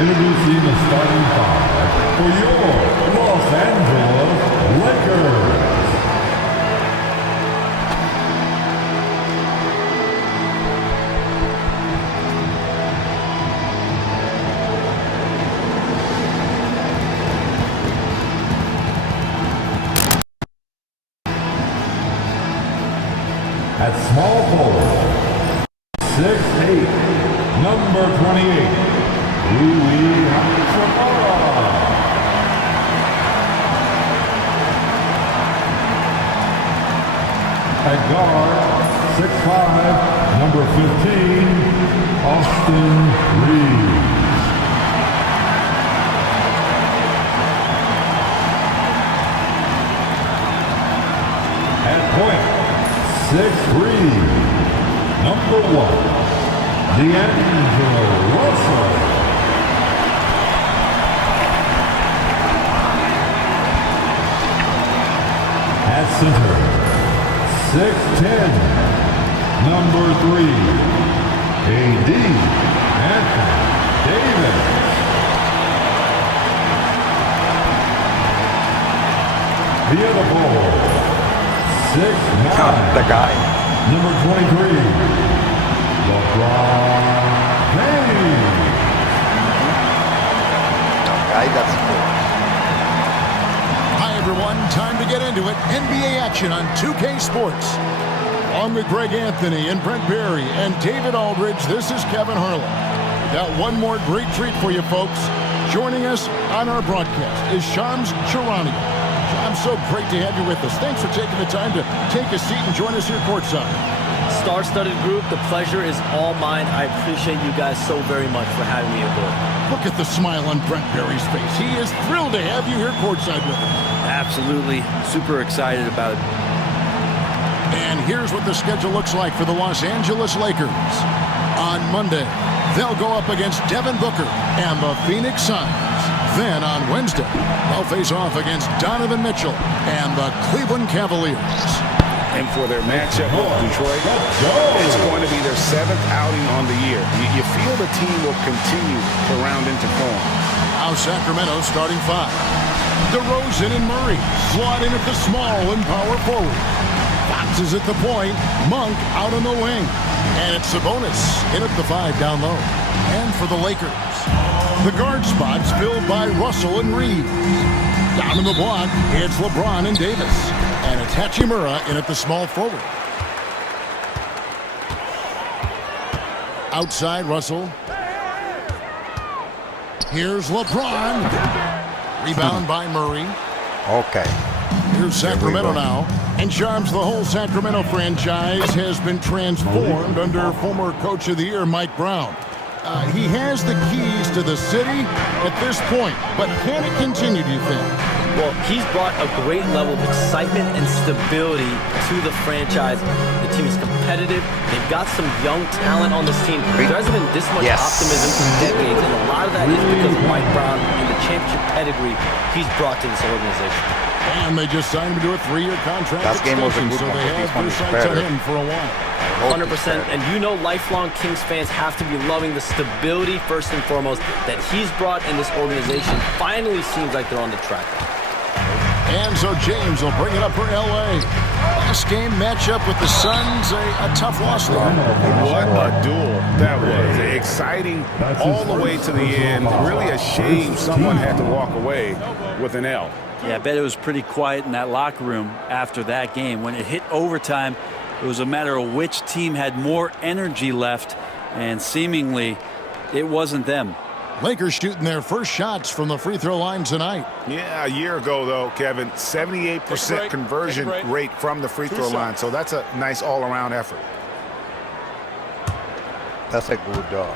Introducing the starting five for your Los Angeles Lakers. At small forward, 6'8", number 28, Louis Hachimura. At guard, 6'5", number 15, Austin Reeves. At point, 6'3", number 1, D'Angelo Russell. At center, 6'10", number 3, A.D. Anthony Davis. The other forward, 6'9", the guy. number 23, LeBron James. The guy that's cool. Hi, everyone. Time to get into it. NBA action on 2K Sports. Along with Greg Anthony and Brent Berry and David Aldridge, this is Kevin Harlan. We got one more great treat for you, folks. Joining us on our broadcast is Shams Charania. I'm so great to have you with us. Thanks for taking the time to take a seat and join us here courtside. Star-studded group, the pleasure is all mine. I appreciate you guys so very much for having me aboard. Look at the smile on Brent Berry's face. He is thrilled to have you here courtside with us. Absolutely. Super excited about it. And here's what the schedule looks like for the Los Angeles Lakers. On Monday, they'll go up against Devin Booker and the Phoenix Suns. Then on Wednesday, they'll face off against Donovan Mitchell and the Cleveland Cavaliers. And for their matchup with Detroit, it's going to be their 7th outing on the year. You feel the team will continue to round into form. Now Sacramento starting 5. DeRozan and Murray slot in at the small and power forward. Fox is at the point, Monk out on the wing. And it's Sabonis in at the 5 down low. And for the Lakers, the guard spots filled by Russell and Reeves. Down in the block, it's LeBron and Davis. And it's Hachimura in at the small forward. Outside Russell. Here's LeBron. Rebound by Murray. Okay. Here's Sacramento now. And Charms, the whole Sacramento franchise has been transformed under former Coach of the Year Mike Brown. He has the keys to the city at this point, but can it continue, do you think? Well, he's brought a great level of excitement and stability to the franchise. The team is competitive. They've got some young talent on this team. There hasn't been this much optimism in decades, and a lot of that is because of Mike Brown and the championship pedigree he's brought to this organization. And they just signed him to a 3-year contract That game was a extension, good so one. they have This one their is sights on better. him for a while. 100%. And you know lifelong Kings fans have to be loving the stability first and foremost that he's brought in this organization. Finally seems like they're on the track. And so James will bring it up for L.A. Last game matchup with the Suns, a tough loss there. What a duel that was. Exciting all the way to the end. Really a shame someone had to walk away with an L. Yeah, I bet it was pretty quiet in that locker room after that game. When it hit overtime, it was a matter of which team had more energy left, and seemingly it wasn't them. Lakers shooting their first shots from the free throw line tonight. Yeah, a year ago, though, Kevin, 78% conversion rate from the free throw line. So that's a nice all-around effort. That's a good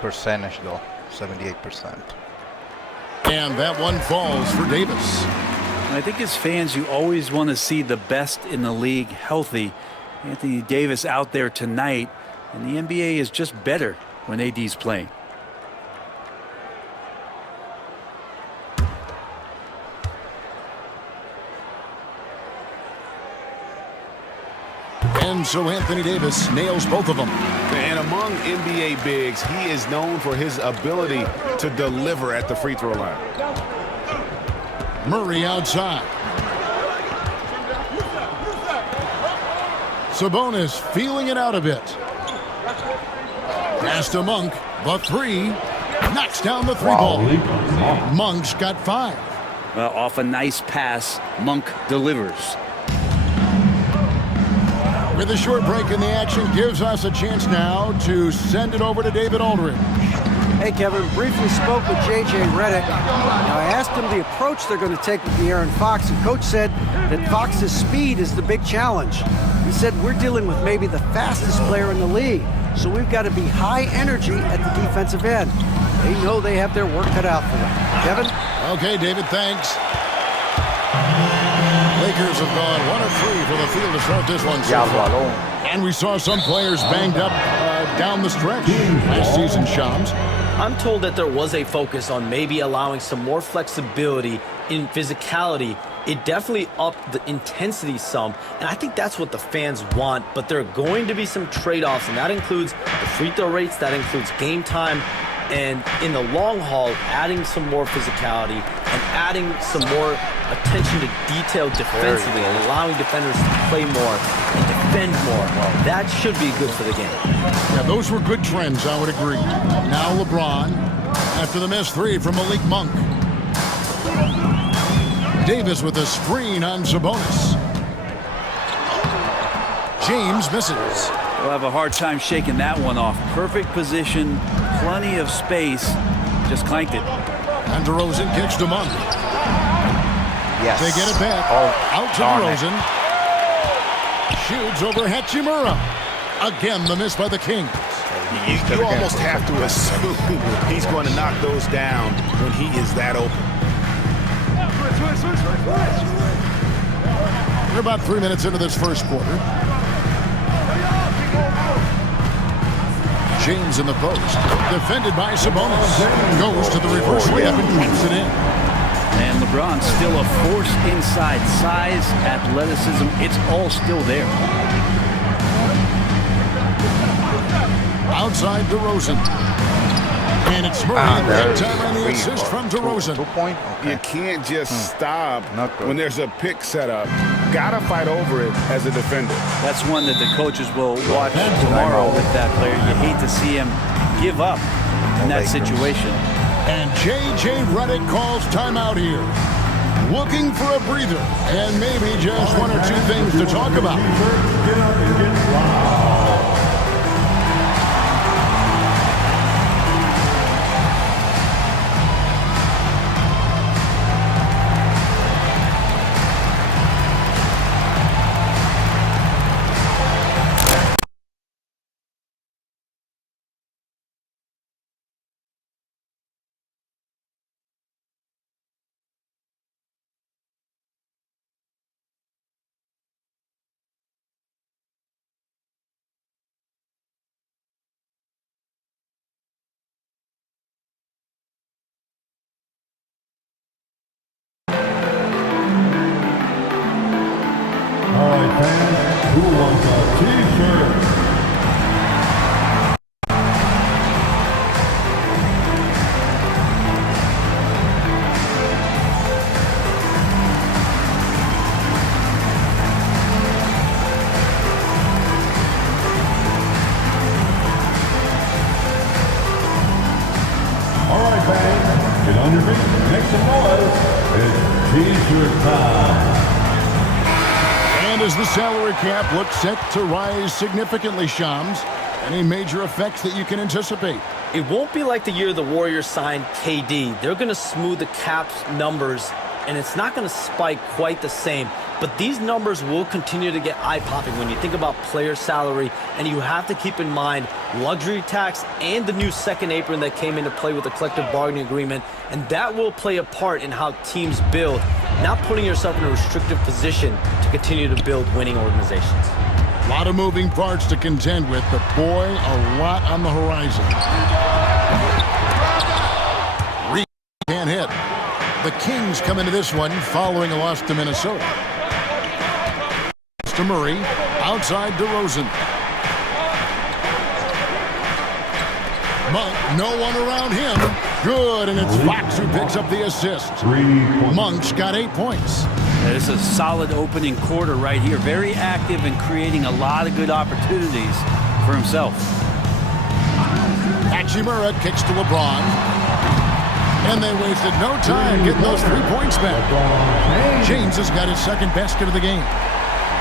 percentage, though, 78%. And that one falls for Davis. I think as fans, you always want to see the best in the league healthy. Anthony Davis out there tonight, and the NBA is just better when AD's playing. And so Anthony Davis nails both of them. And among NBA bigs, he is known for his ability to deliver at the free throw line. Murray outside. Sabonis feeling it out a bit. Pass to Monk. The three. Knocks down the three ball. Monk's got 5. Well, off a nice pass, Monk delivers. With a short break in the action, gives us a chance now to send it over to David Aldridge. Hey, Kevin, briefly spoke with J.J. Redick. Now, I asked him the approach they're going to take with the Aaron Fox, and Coach said that Fox's speed is the big challenge. He said, we're dealing with maybe the fastest player in the league, so we've got to be high energy at the defensive end. They know they have their work cut out for them. Kevin? Okay, David, thanks. Lakers have gone 1 of 3 for the field to start this one. And we saw some players banged up down the stretch last season, Shams. I'm told that there was a focus on maybe allowing some more flexibility in physicality. It definitely upped the intensity some, and I think that's what the fans want, but there are going to be some trade-offs, and that includes the free throw rates, that includes game time, and in the long haul, adding some more physicality and adding some more attention to detail defensively and allowing defenders to play more and defend more. That should be good for the game. Yeah, those were good trends, I would agree. Now LeBron, after the missed 3 from Malik Monk. Davis with a screen on Sabonis. James misses. We'll have a hard time shaking that one off. Perfect position, plenty of space, just clanked it. And DeRozan kicks to Monk. Yes. They get it back. Out to DeRozan. Shoots over Hachimura. Again, the miss by the Kings. You almost have to assume he's going to knock those down when he is that open. We're about 3 minutes into this first quarter. James in the post. Defended by Sabonis. Goes to the reverse layup and puts it in. And LeBron still a force inside. Size, athleticism, it's all still there. Outside DeRozan. And it's Murray. That time on the assist from DeRozan. 2 point? Okay. You can't just stop Not good. when there's a pick set up. Gotta fight over it as a defender. That's one that the coaches will watch tomorrow with that player. You hate to see him give up in that situation. And J.J. Redick calls timeout here. Looking for a breather and maybe just 1 or 2 things to talk about. Get up and get loud. All right, fans, who wants a t-shirt? All right, fans, get on your feet, make some noise. It's t-shirt time. And as the salary cap looks set to rise significantly, Shams, any major effects that you can anticipate? It won't be like the year the Warriors signed KD. They're going to smooth the cap's numbers, and it's not going to spike quite the same. But these numbers will continue to get eye-popping when you think about player salary, and you have to keep in mind luxury tax and the new second apron that came into play with the collective bargaining agreement, and that will play a part in how teams build, not putting yourself in a restrictive position to continue to build winning organizations. A lot of moving parts to contend with, but boy, a lot on the horizon. Reed can't hit. The Kings come into this one following a loss to Minnesota. To Murray. Outside DeRozan. Monk, no one around him. Good, and it's Fox who picks up the assist. Monk's got 8 points. This is a solid opening quarter right here. Very active and creating a lot of good opportunities for himself. Hachimura kicks to LeBron. And they wasted no time getting those 3 points back. James has got his second basket of the game.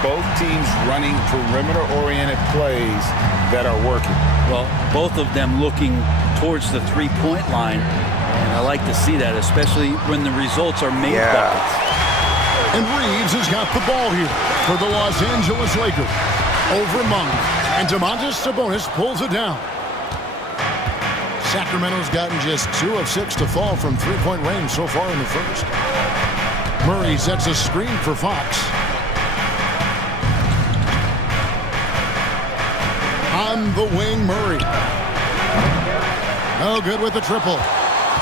Both teams running perimeter-oriented plays that are working. Well, both of them looking towards the three-point line. And I like to see that, especially when the results are made buckets. And Reeves has got the ball here for the Los Angeles Lakers. Over Monk. And Domantas Sabonis pulls it down. Sacramento's gotten just 2 of 6 to fall from three-point range so far in the first. Murray sets a screen for Fox. On the wing, Murray. No good with the triple.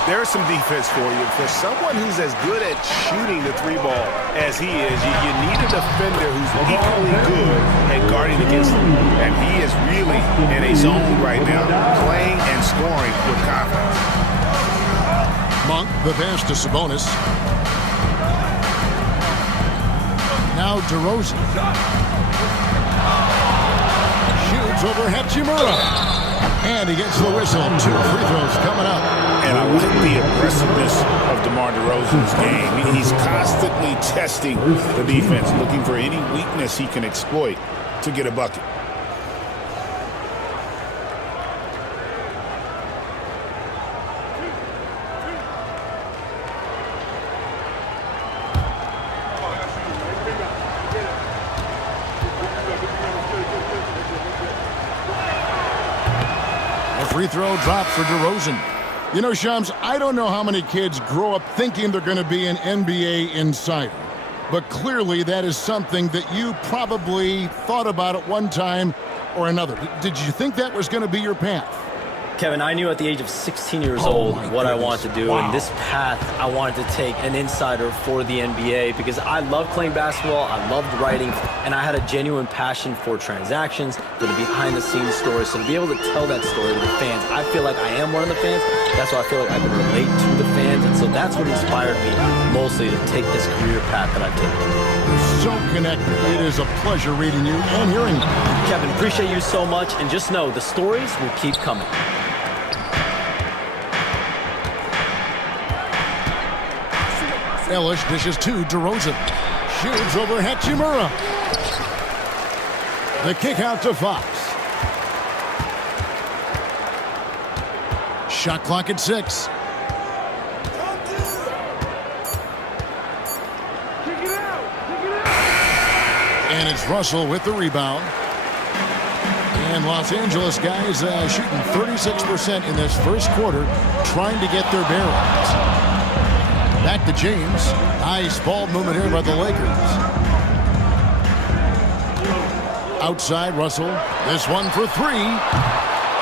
There's some defense for you. For someone who's as good at shooting the 3-ball as he is, you need a defender who's equally good at guarding against him. And he is really in a zone right now, playing and scoring with confidence. Monk, the pass to Sabonis. Now DeRozan. Shoots over Hachimura. And he gets the whistle. 2 free throws coming up. And I like the aggressiveness of DeMar DeRozan's game. He's constantly testing the defense, looking for any weakness he can exploit to get a bucket. Free throw drop for DeRozan. You know, Shams, I don't know how many kids grow up thinking they're going to be an NBA insider. But clearly that is something that you probably thought about at one time or another. Did you think that was going to be your path? Kevin, I knew at the age of 16 years old what I wanted to do, and this path I wanted to take an insider for the NBA because I loved playing basketball, I loved writing, and I had a genuine passion for transactions, for the behind-the-scenes stories. So to be able to tell that story to the fans, I feel like I am one of the fans. That's why I feel like I can relate to the fans, and so that's what inspired me mostly to take this career path that I've taken. So connected. It is a pleasure reading you and hearing you. Kevin, appreciate you so much, and just know the stories will keep coming. Ellis dishes to DeRozan. Shoots over Hachimura. The kick out to Fox. Shot clock at 6. And it's Russell with the rebound. And Los Angeles guys shooting 36% in this first quarter, trying to get their bearings. Back to James. Nice ball movement here by the Lakers. Outside Russell. This one for 3.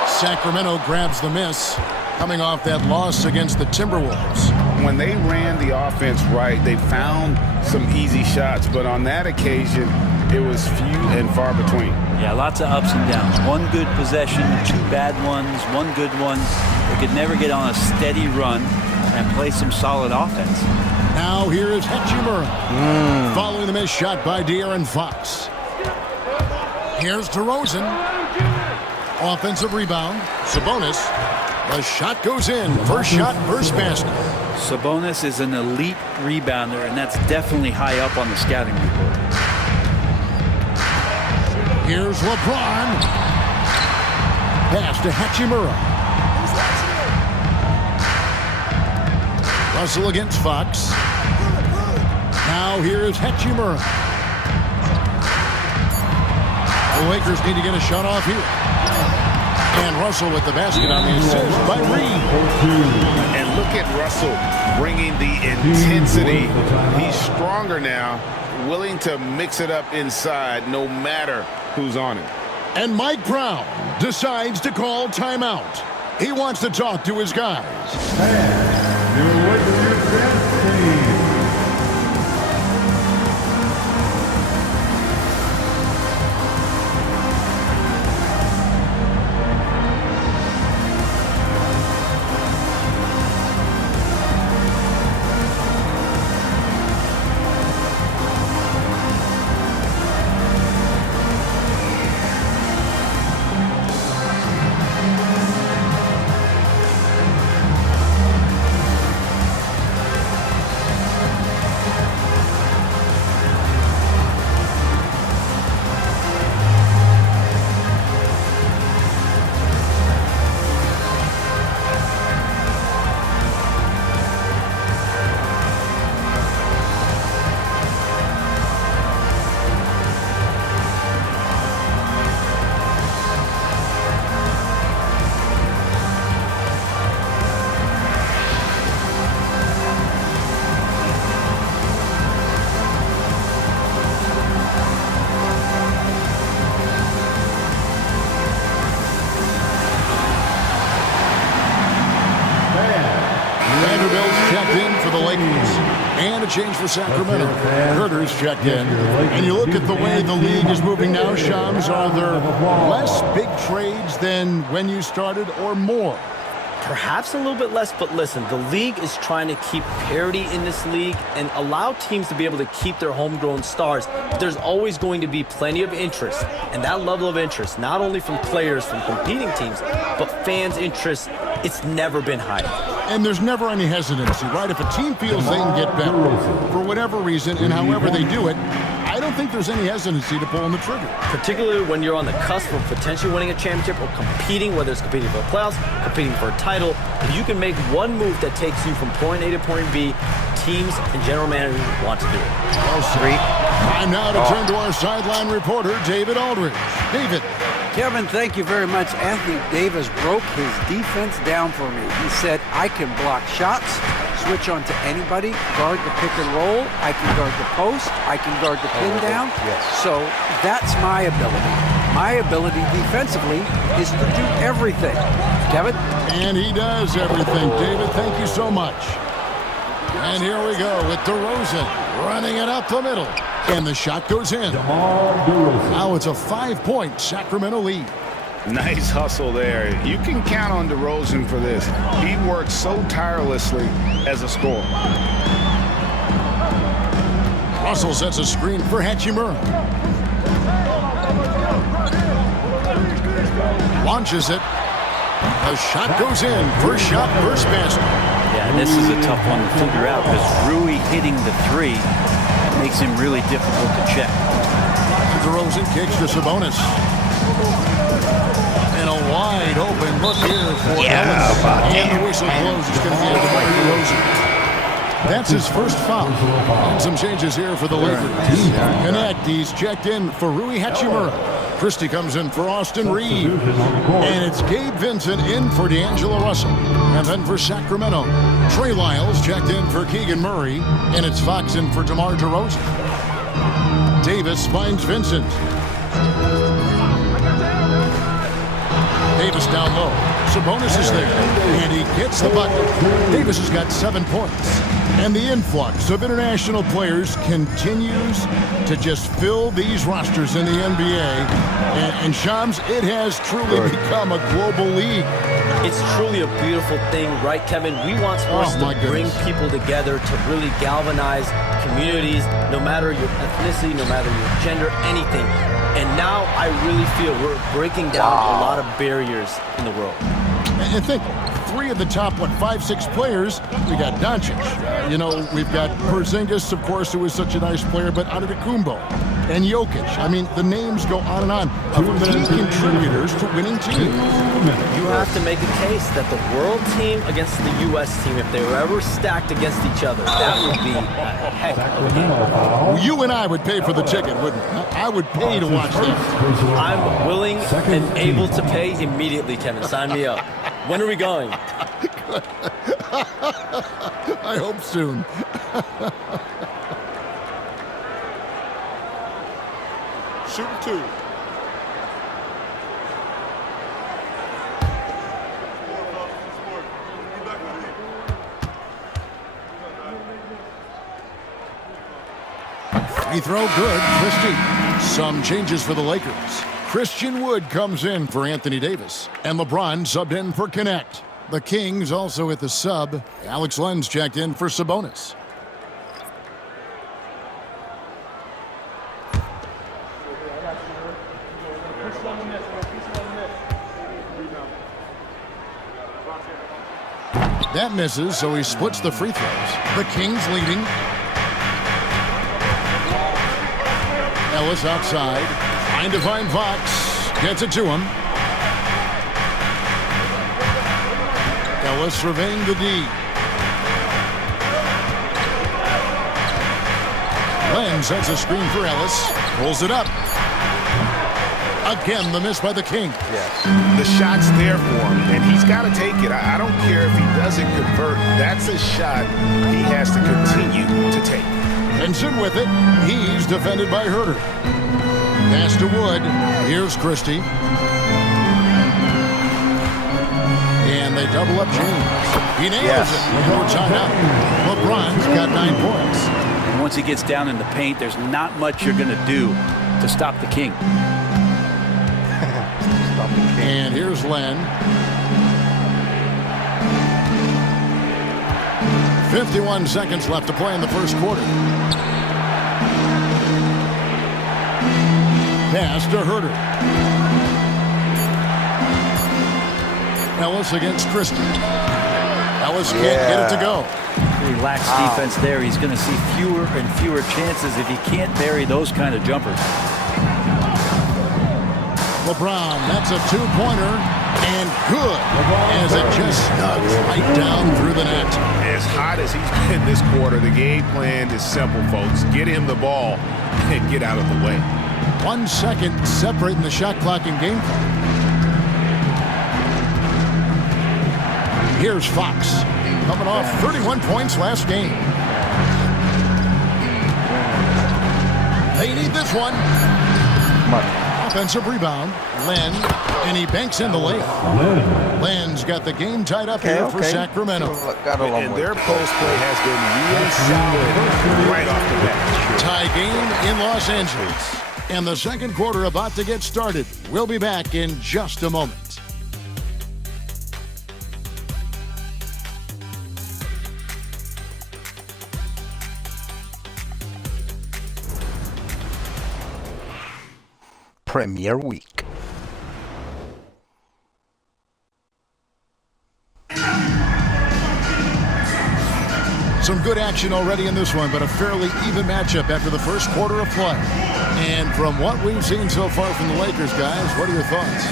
Sacramento grabs the miss, coming off that loss against the Timberwolves. When they ran the offense right, they found some easy shots, but on that occasion, it was few and far between. Yeah, lots of ups and downs. One good possession, 2 bad ones, 1 good one. They could never get on a steady run and play some solid offense. Now here is Hachimura. Following the missed shot by De'Aaron Fox. Here's DeRozan. Offensive rebound. Sabonis. The shot goes in. First shot, first basket. Sabonis is an elite rebounder, and that's definitely high up on the scouting report. Here's LeBron. Pass to Hachimura. Russell against Fox. Now here is Hachimura. The Lakers need to get a shot off here. And Russell with the basket on the assist by Reed. And look at Russell bringing the intensity. He's stronger now, willing to mix it up inside no matter who's on him. And Mike Brown decides to call timeout. He wants to talk to his guys. Bills checked in for the Lakers. And a change for Sacramento. Herder's checked in. And you look at the way the league is moving now, Shams, are there less big trades than when you started or more? Perhaps a little bit less, but listen, the league is trying to keep parity in this league and allow teams to be able to keep their homegrown stars. But there's always going to be plenty of interest, and that level of interest, not only from players from competing teams, but fans' interest, it's never been higher. And there's never any hesitancy, right? If a team feels they can get better for whatever reason and however they do it, I don't think there's any hesitancy to pull on the trigger. Particularly when you're on the cusp of potentially winning a championship or competing, whether it's competing for the playoffs, competing for a title. If you can make one move that takes you from point A to point B, teams and general managers want to do it. Time now to turn to our sideline reporter, David Aldridge. David. Kevin, thank you very much. Anthony Davis broke his defense down for me. He said, I can block shots, switch onto anybody, guard the pick and roll, I can guard the post, I can guard the pin down. Yes. So that's my ability. My ability defensively is to do everything. Kevin? And he does everything. David, thank you so much. And here we go with DeRozan running it up the middle. And the shot goes in. Now it's a 5-point Sacramento lead. Nice hustle there. You can count on DeRozan for this. He works so tirelessly as a scorer. Russell sets a screen for Hachimura. Launches it. The shot goes in. First shot, first basket. Yeah, and this is a tough one to figure out because Rui hitting the three makes him really difficult to check. DeRozan kicks to Sabonis. And a wide open look here for Ellis. And the whistle blows. It's going to be a DeMar DeRozan. That's his first foul. And some changes here for the Lakers. Connect. He's checked in for Rui Hachimura. Christie comes in for Austin Reed. And it's Gabe Vincent in for D'Angelo Russell. And then for Sacramento, Trey Lyles checked in for Keegan Murray. And it's Fox in for DeMar DeRozan. Davis finds Vincent. Davis down low. Sabonis is there. And he gets the bucket. Davis has got 7 points. And the influx of international players continues to just fill these rosters in the NBA. And Shams, it has truly become a global league. It's truly a beautiful thing, right, Kevin? We want sports to bring people together, to really galvanize communities, no matter your ethnicity, no matter your gender, anything. And now I really feel we're breaking down a lot of barriers in the world. And think, 3 of the top, 5-6 players, we got Doncic. You know, we've got Porzingis, of course, who is such a nice player, but Antetokounmpo and Jokic. I mean, the names go on and on of key contributors to winning teams. You have to make a case that the world team against the U.S. team, if they were ever stacked against each other, that would be a heck of a game. You and I would pay for the ticket, wouldn't we? I would pay to watch that. I'm willing and able to pay immediately, Kevin. Sign me up. When are we going? I hope soon. Shooting 2. Free throw good, Christie. Some changes for the Lakers. Christian Wood comes in for Anthony Davis. And LeBron subbed in for Connect. The Kings also at the sub. Alex Lenz checked in for Sabonis. That misses, so he splits the free throws. The Kings leading. Ellis outside. Trying to find Fox. Gets it to him. Ellis surveying the D. Len sets a screen for Ellis. Pulls it up. Again, the miss by the King. The shot's there for him, and he's got to take it. I don't care if he doesn't convert. That's a shot he has to continue to take. Vincent with it. He's defended by Herder. Pass to Wood. Here's Christie. And they double up James. He nails it. No timeout. LeBron's got 9 points. And once he gets down in the paint, there's not much you're going to do to stop the King. And here's Len. 51 seconds left to play in the first quarter. Pass to Herter. Ellis against Christie. Ellis can't get it to go. He lacks defense there. He's going to see fewer and fewer chances if he can't bury those kind of jumpers. LeBron, that's a 2-pointer, and good, as it just snugs right down through the net. As hot as he's been this quarter, the game plan is simple, folks. Get him the ball and get out of the way. 1 second separating the shot clock and game clock. Here's Fox, coming off 31 points last game. They need this one. Offensive rebound, Len, and he banks in the layup. Len's got the game tied up here for Sacramento. And their post play has been really solid right off the bat. Tie game in Los Angeles. And the second quarter about to get started. We'll be back in just a moment. Premier Week. Some good action already in this one, but a fairly even matchup after the first quarter of play. And from what we've seen so far from the Lakers, guys, what are your thoughts?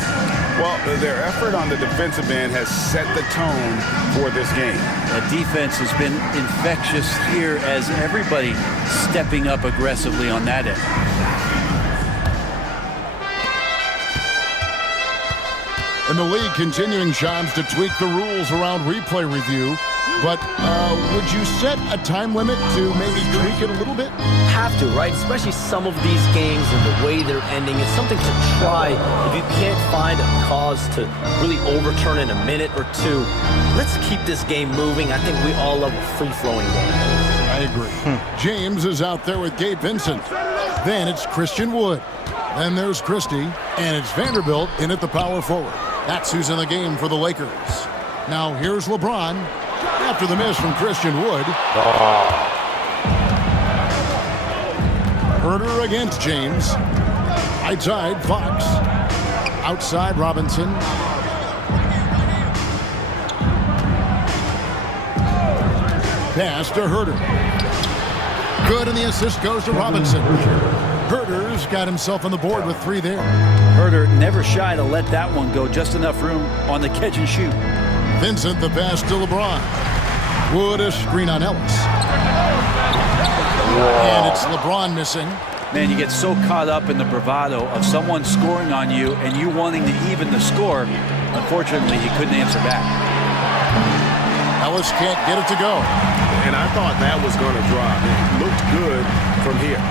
Well, their effort on the defensive end has set the tone for this game. The defense has been infectious here as everybody stepping up aggressively on that end. And the league continuing, Shams, to tweak the rules around replay review. But would you set a time limit to maybe tweak it a little bit? Have to, right? Especially some of these games and the way they're ending. It's something to try. If you can't find a cause to really overturn in a minute or two, let's keep this game moving. I think we all love a free-flowing game. I agree. James is out there with Gabe Vincent. Then it's Christian Wood. Then there's Christie. And it's Vanderbilt in at the power forward. That's who's in the game for the Lakers. Now here's LeBron. After the miss from Christian Wood. Herter against James. Right side, Fox. Outside, Robinson. Pass to Herter. Good, and the assist goes to Robinson. Herter's got himself on the board with 3 there. Herter never shy to let that one go. Just enough room on the catch and shoot. Vincent, the pass to LeBron. Wood, a screen on Ellis. And it's LeBron missing. Man, you get so caught up in the bravado of someone scoring on you and you wanting to even the score. Unfortunately, he couldn't answer back. Ellis can't get it to go. And I thought that was going to drop. It looked good from here.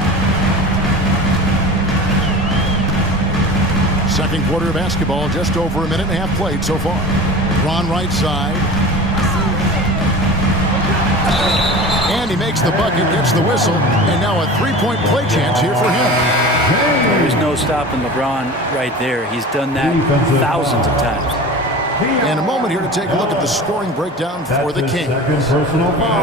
Second quarter of basketball, just over a minute and a half played so far. LeBron right side. And he makes the bucket, gets the whistle, and now a 3-point play chance here for him. There's no stopping LeBron right there. He's done that thousands of times. And a moment here to take a look at the scoring breakdown for the Kings.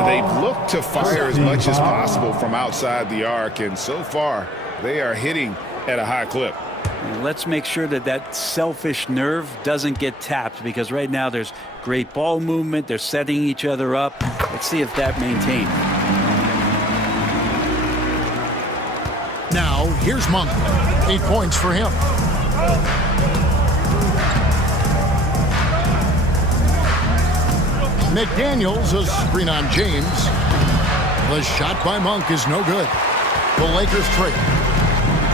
They've looked to fire as much as possible from outside the arc, and so far they are hitting at a high clip. And let's make sure that that selfish nerve doesn't get tapped, because right now there's great ball movement. They're setting each other up. Let's see if that maintains. Now, here's Monk. 8 points for him. McDaniels, a screen on James. The shot by Monk is no good. The Lakers trade.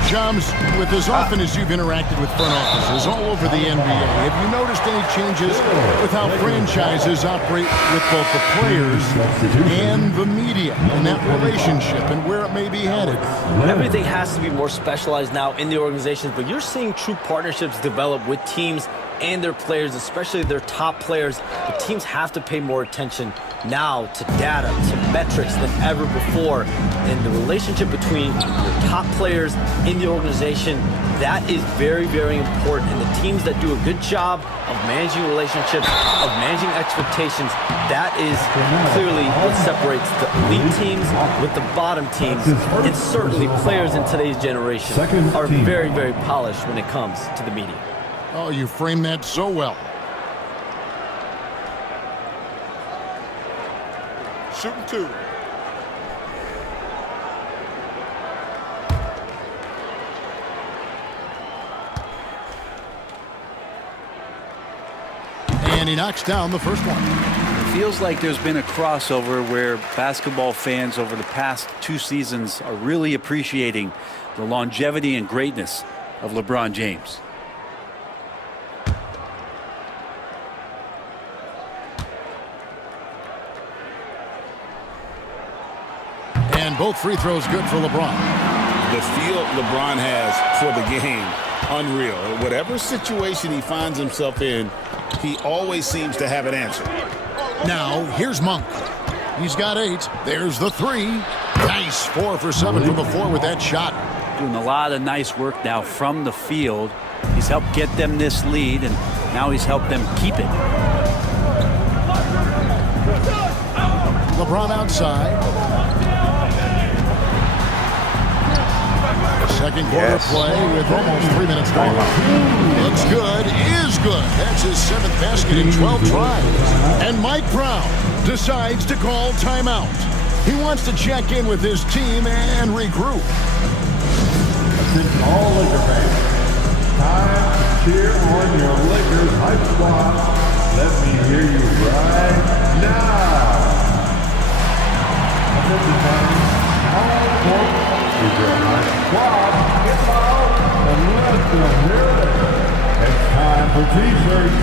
Shams, with as often as you've interacted with front offices all over the NBA, have you noticed any changes with how franchises operate with both the players and the media and that relationship and where it may be headed? Everything has to be more specialized now in the organizations, but you're seeing true partnerships develop with teams and their players, especially their top players. The teams have to pay more attention now to data, to metrics than ever before. And the relationship between your top players in the organization, that is very, very important. And the teams that do a good job of managing relationships, of managing expectations, that is clearly what separates the elite teams with the bottom teams. And certainly players in today's generation are very, very polished when it comes to the media. Oh, you framed that so well. Shooting 2. And he knocks down the first one. It feels like there's been a crossover where basketball fans over the past 2 seasons are really appreciating the longevity and greatness of LeBron James. And both free throws good for LeBron. The feel LeBron has for the game, unreal. Whatever situation he finds himself in, he always seems to have an answer. Now, here's Monk. He's got 8. There's the 3. Nice 4 for 7 from the floor with that shot. Doing a lot of nice work now from the field. He's helped get them this lead, and now he's helped them keep it. LeBron outside. Second quarter play with almost 3 minutes to go. Looks good, is good. That's his 7th basket in 12 tries. And Mike Brown decides to call timeout. He wants to check in with his team and regroup. Attention all Laker fans. Time to cheer on your Lakers hype squad. Let me hear you right now. Attention fans. All court is your hype squad. Get loud and let them hear it. It's time for T-shirts.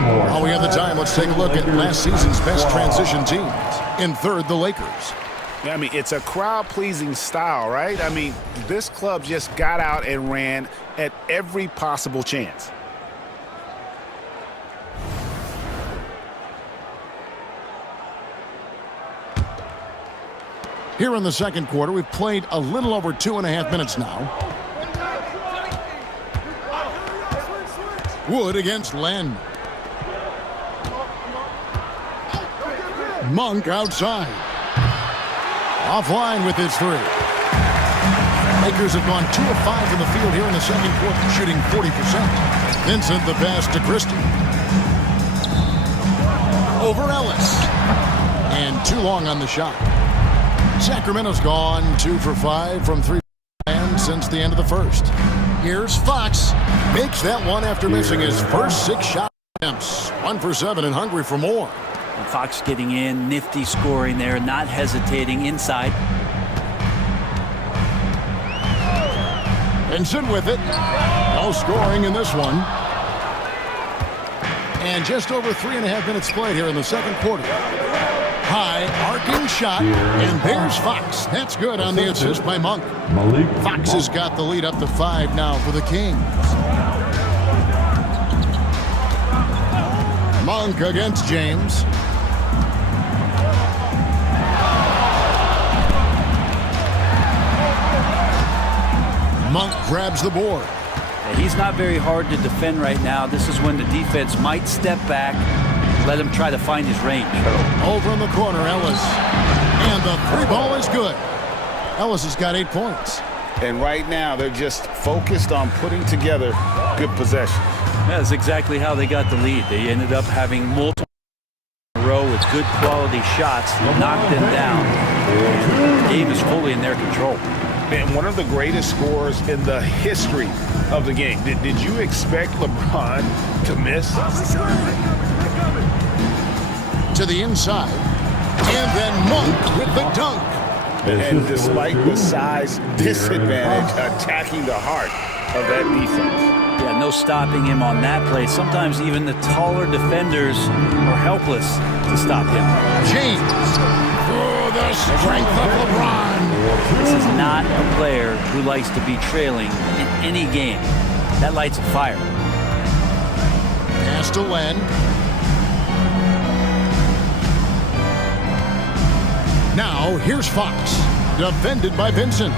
While we have the time, let's take a look at last season's best transition teams. In third, the Lakers. I mean, it's a crowd-pleasing style, right? I mean, this club just got out and ran at every possible chance. Here in the second quarter, we've played a little over 2.5 minutes now. Wood against Len. Monk outside. Offline with his 3. Lakers have gone 2 of 5 from the field here in the second quarter, shooting 40%. Vincent the pass to Christie. Over Ellis. And too long on the shot. Sacramento's gone 2 for 5 from 3 since the end of the first. Here's Fox. Makes that one after missing his first 6 shot attempts. 1 for 7 and hungry for more. And Fox getting in, nifty scoring there, not hesitating inside. Vincent with it. No scoring in this one. And just over 3.5 minutes played here in the second quarter. High arcing shot, and there's Fox. That's good on the assist by Monk. Fox has got the lead up to 5 now for the Kings. Monk against James. Monk grabs the board. He's not very hard to defend right now. This is when the defense might step back, Let him try to find his range. Over in the corner, Ellis. And the three ball is good. Ellis has got 8 points. And right now, they're just focused on putting together good possessions. That's exactly how they got the lead. They ended up having multiple in a row with good quality shots, knocked them down. And the game is fully in their control. And one of the greatest scorers in the history of the game. Did you expect LeBron to miss? To the inside. And then Monk with the dunk. And despite the size disadvantage, attacking the heart of that defense. Yeah, no stopping him on that play. Sometimes even the taller defenders are helpless to stop him. James. Oh, the strength of LeBron. This is not a player who likes to be trailing in any game. That lights a fire. Pass to Len. Now, here's Fox. Defended by Vincent.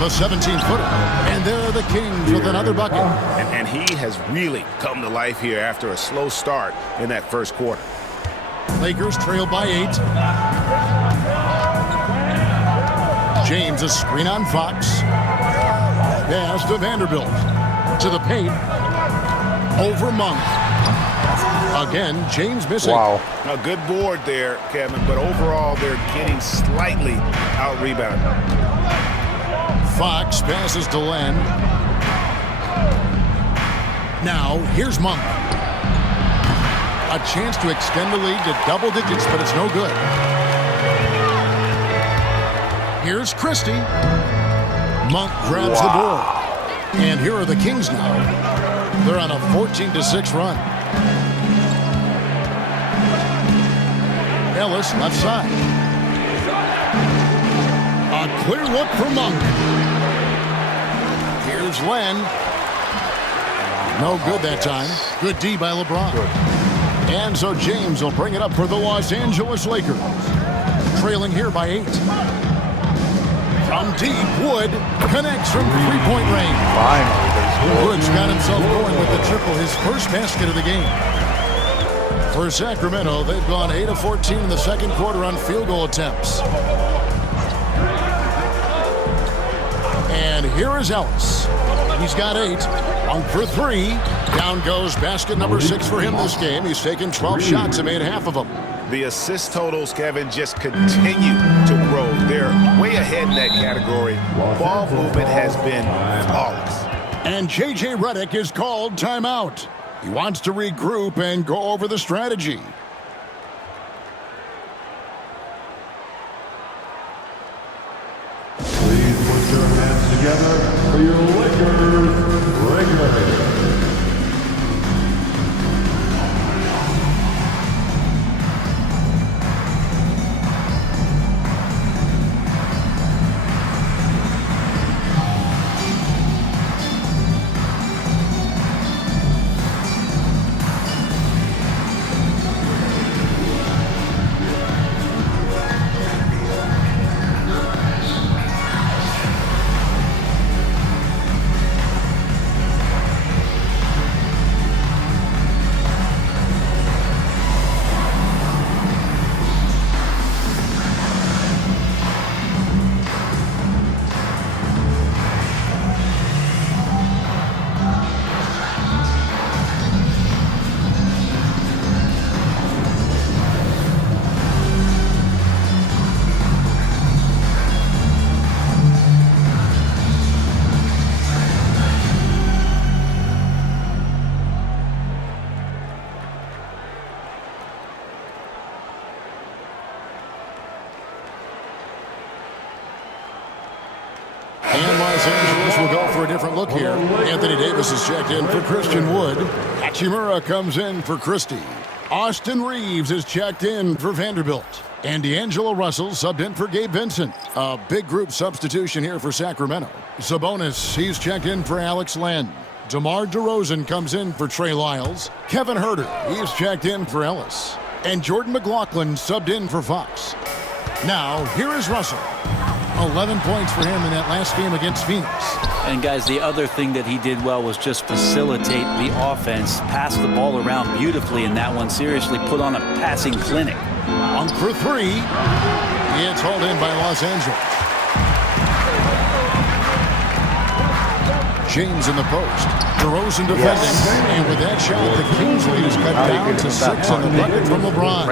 The 17-footer. And there are the Kings with another bucket. And he has really come to life here after a slow start in that first quarter. Lakers trail by 8. James, a screen on Fox. Pass to Vanderbilt. To the paint. Over Monk. Again, James missing. Wow. A good board there, Kevin, but overall they're getting slightly out-rebounded. Fox passes to Len. Now, here's Monk. A chance to extend the lead to double digits, but it's no good. Here's Christie. Monk grabs the board. And here are the Kings now. They're on a 14-6 run. Ellis left side. A clear look for Monk. Here's Len. No good that time. Good D by LeBron. And so James will bring it up for the Los Angeles Lakers. Trailing here by 8. From deep, Wood connects from three-point range. Finally. Wood's got himself going with the triple, his first basket of the game. For Sacramento, they've gone 8 of 14 in the second quarter on field goal attempts. And here is Ellis. He's got 8. 1 for 3. Down goes basket number 6 for him this game. He's taken 12 shots and made half of them. The assist totals, Kevin, just continue to grow. They're way ahead in that category. Ball movement has been flawless. And J.J. Redick is called timeout. He wants to regroup and go over the strategy. Please put your hands together for your Lakers regulators. And Los Angeles will go for a different look here. Anthony Davis is checked in for Christian Wood. Hachimura comes in for Christie. Austin Reeves is checked in for Vanderbilt. And D'Angelo Russell subbed in for Gabe Vincent. A big group substitution here for Sacramento. Sabonis, he's checked in for Alex Len. DeMar DeRozan comes in for Trey Lyles. Kevin Huerter, he's checked in for Ellis. And Jordan McLaughlin subbed in for Fox. Now, here is Russell. 11 points for him in that last game against Phoenix. And guys, the other thing that he did well was just facilitate the offense, pass the ball around beautifully in that one. Seriously, put on a passing clinic. On for three. It's hauled in by Los Angeles. James in the post. DeRozan defending. And with that shot, the Kings lead is cut down to 6 on the bucket from LeBron.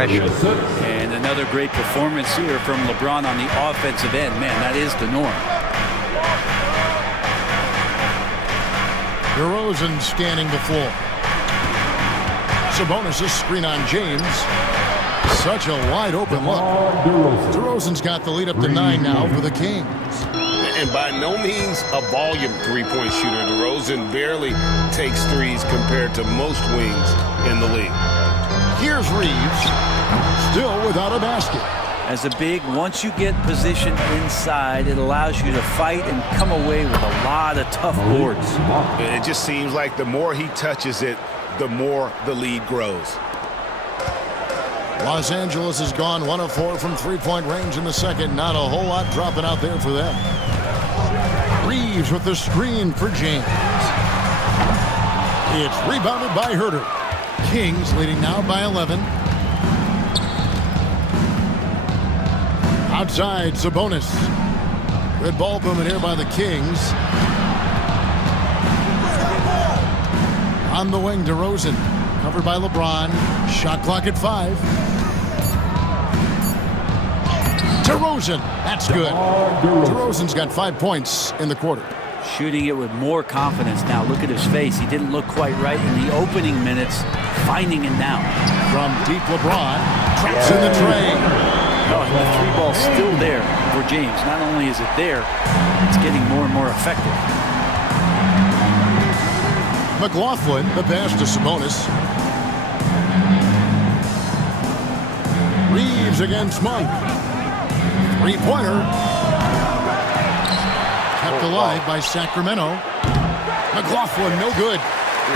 And another great performance here from LeBron on the offensive end. Man, that is the norm. DeRozan scanning the floor. Sabonis' screen on James. Such a wide open look. DeRozan's got the lead up to 9 now for the Kings. And by no means a volume three-point shooter. DeRozan barely takes threes compared to most wings in the league. Here's Reeves, still without a basket. As a big, once you get positioned inside, it allows you to fight and come away with a lot of tough boards. It just seems like the more he touches it, the more the lead grows. Los Angeles has gone 1 of 4 from three-point range in the second. Not a whole lot dropping out there for them. Reeves with the screen for James. It's rebounded by Herter. Kings leading now by 11. Outside, Sabonis. Red ball movement here by the Kings. On the wing, DeRozan. Covered by LeBron. Shot clock at 5. DeRozan. That's good. DeRozan's got 5 points in the quarter. Shooting it with more confidence now. Look at his face. He didn't look quite right in the opening minutes. Finding it now. From deep, LeBron. Traps in the tray. Oh, and the three ball's still there for James. Not only is it there, it's getting more and more effective. McLaughlin, the pass to Sabonis. Reeves against Monk. Three-pointer. Kept alive by Sacramento. McLaughlin, no good.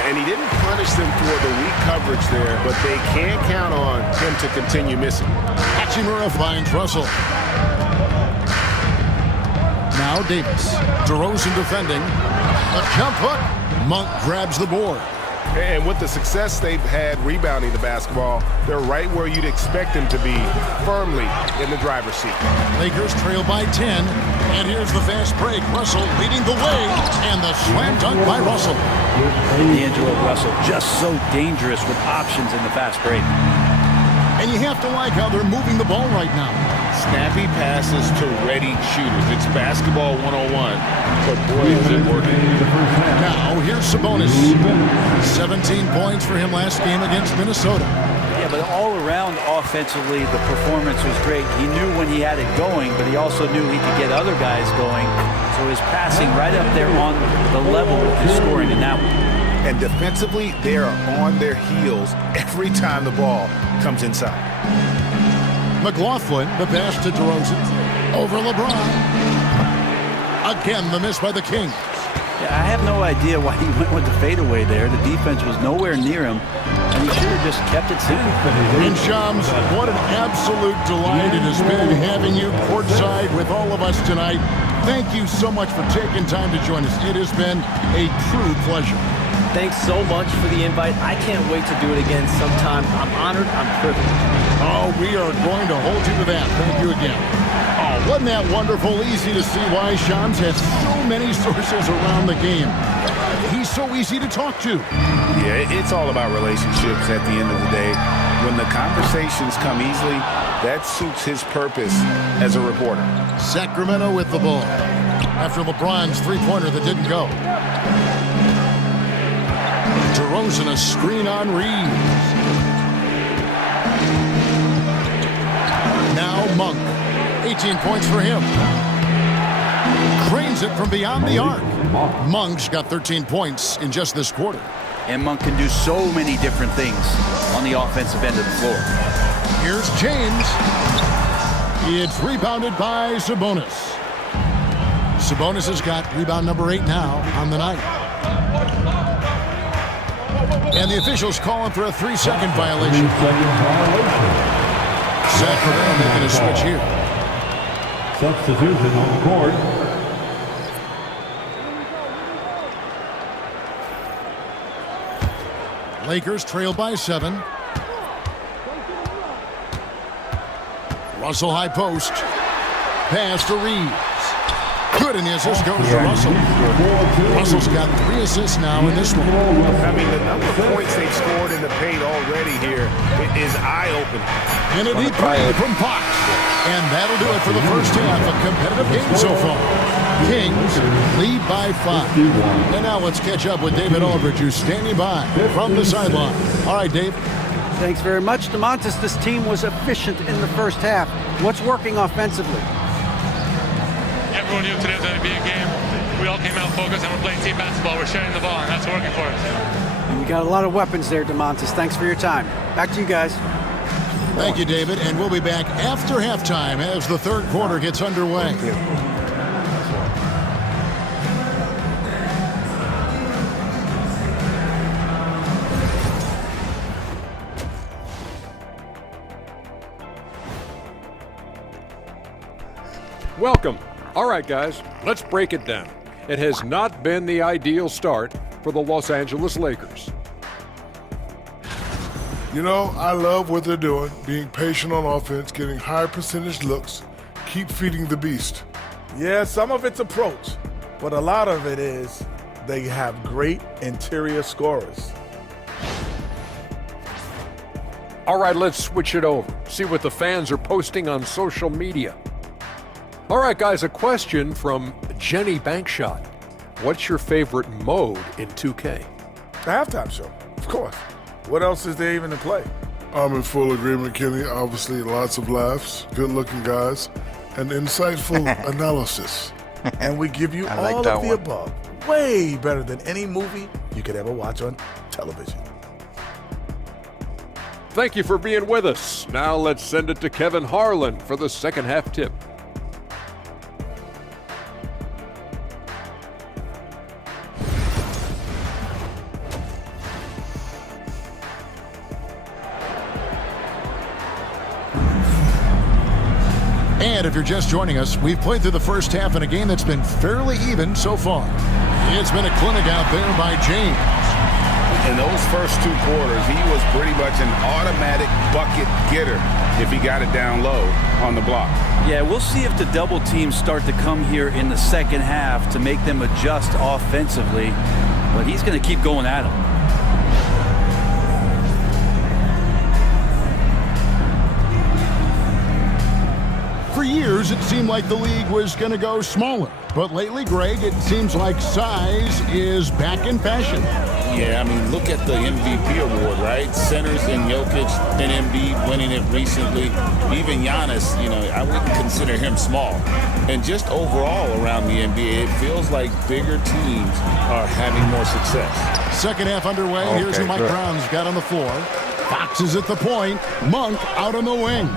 And he didn't punish them for the weak coverage there, but they can count on him to continue missing. Hachimura finds Russell. Now Davis. DeRozan defending. A jump hook. Monk grabs the board. And with the success they've had rebounding the basketball, they're right where you'd expect them to be, firmly in the driver's seat. Lakers trail by 10. And here's the fast break. Russell leading the way. And the slam dunk by Russell. D'Angelo Russell just so dangerous with options in the fast break. And you have to like how they're moving the ball right now. Snappy passes to ready shooters. It's basketball 101, but boy, is it working. Now, here's Sabonis. 17 points for him last game against Minnesota. Yeah, but all around offensively, the performance was great. He knew when he had it going, but he also knew he could get other guys going. So his passing right up there on the level with his scoring in that one. And defensively, they are on their heels every time the ball comes inside. McLaughlin, the pass to DeRozan. Over LeBron. Again, the miss by the Kings. Yeah, I have no idea why he went with the fadeaway there. The defense was nowhere near him, and he should have just kept it simple. And Shams, what an absolute delight it has been having you courtside with all of us tonight. Thank you so much for taking time to join us. It has been a true pleasure. Thanks so much for the invite. I can't wait to do it again sometime. I'm honored. I'm privileged. Oh, we are going to hold you to that. Thank you again. Oh, wasn't that wonderful? Easy to see why Shams has so many sources around the game. He's so easy to talk to. Yeah, it's all about relationships at the end of the day. When the conversations come easily, that suits his purpose as a reporter. Sacramento with the ball. After LeBron's three-pointer that didn't go. DeRozan a screen on Reeves. Now Monk. 18 points for him. Cranes it from beyond the arc. Monk's got 13 points in just this quarter. And Monk can do so many different things on the offensive end of the floor. Here's James. It's rebounded by Sabonis. Sabonis has got rebound number 8 now on the night. And the officials calling for a 3-second violation. Sacramento making a switch here. Substitution on the court. Lakers trail by 7. Russell high post. Pass to Reeves. Good, and the assist goes to Russell. Russell's got 3 assists now in this one. I mean, the number of points they've scored in the paint already here is eye-opening. And a deep play from Fox. And that'll do it for the first half. A competitive game so far. Kings lead by 5. And now let's catch up with David Aldridge, who's standing by from the sideline. All right, Dave. Thanks very much, DeMontis. This team was efficient in the first half. What's working offensively? Everyone knew today was going to be a game. We all came out focused and we're playing team basketball. We're sharing the ball, and that's working for us. And you got a lot of weapons there, DeMontis. Thanks for your time. Back to you guys. Thank you, David. And we'll be back after halftime as the third quarter gets underway. Welcome. All right, guys, let's break it down. It has not been the ideal start for the Los Angeles Lakers. You know, I love what they're doing, being patient on offense, getting high percentage looks, keep feeding the beast. Yeah, some of it's approach, but a lot of it is they have great interior scorers. All right, let's switch it over. See what the fans are posting on social media. All right, guys, a question from Jenny Bankshot. What's your favorite mode in 2K? The halftime show, of course. What else is there even to play? I'm in full agreement, Kenny. Obviously, lots of laughs, good-looking guys, and insightful analysis. And we give you all of the above. Way better than any movie you could ever watch on television. Thank you for being with us. Now let's send it to Kevin Harlan for the second half tip. And if you're just joining us, we've played through the first half in a game that's been fairly even so far. It's been a clinic out there by James. In those first 2 quarters, he was pretty much an automatic bucket getter if he got it down low on the block. Yeah, we'll see if the double teams start to come here in the second half to make them adjust offensively, but he's going to keep going at them. For years, it seemed like the league was going to go smaller. But lately, Greg, it seems like size is back in fashion. Yeah, I mean, look at the MVP award, right? Centers and Jokic and Embiid winning it recently. Even Giannis, you know, I wouldn't consider him small. And just overall around the NBA, it feels like bigger teams are having more success. Second half underway. Here's who Mike Brown's got on the floor. Fox is at the point. Monk out on the wing.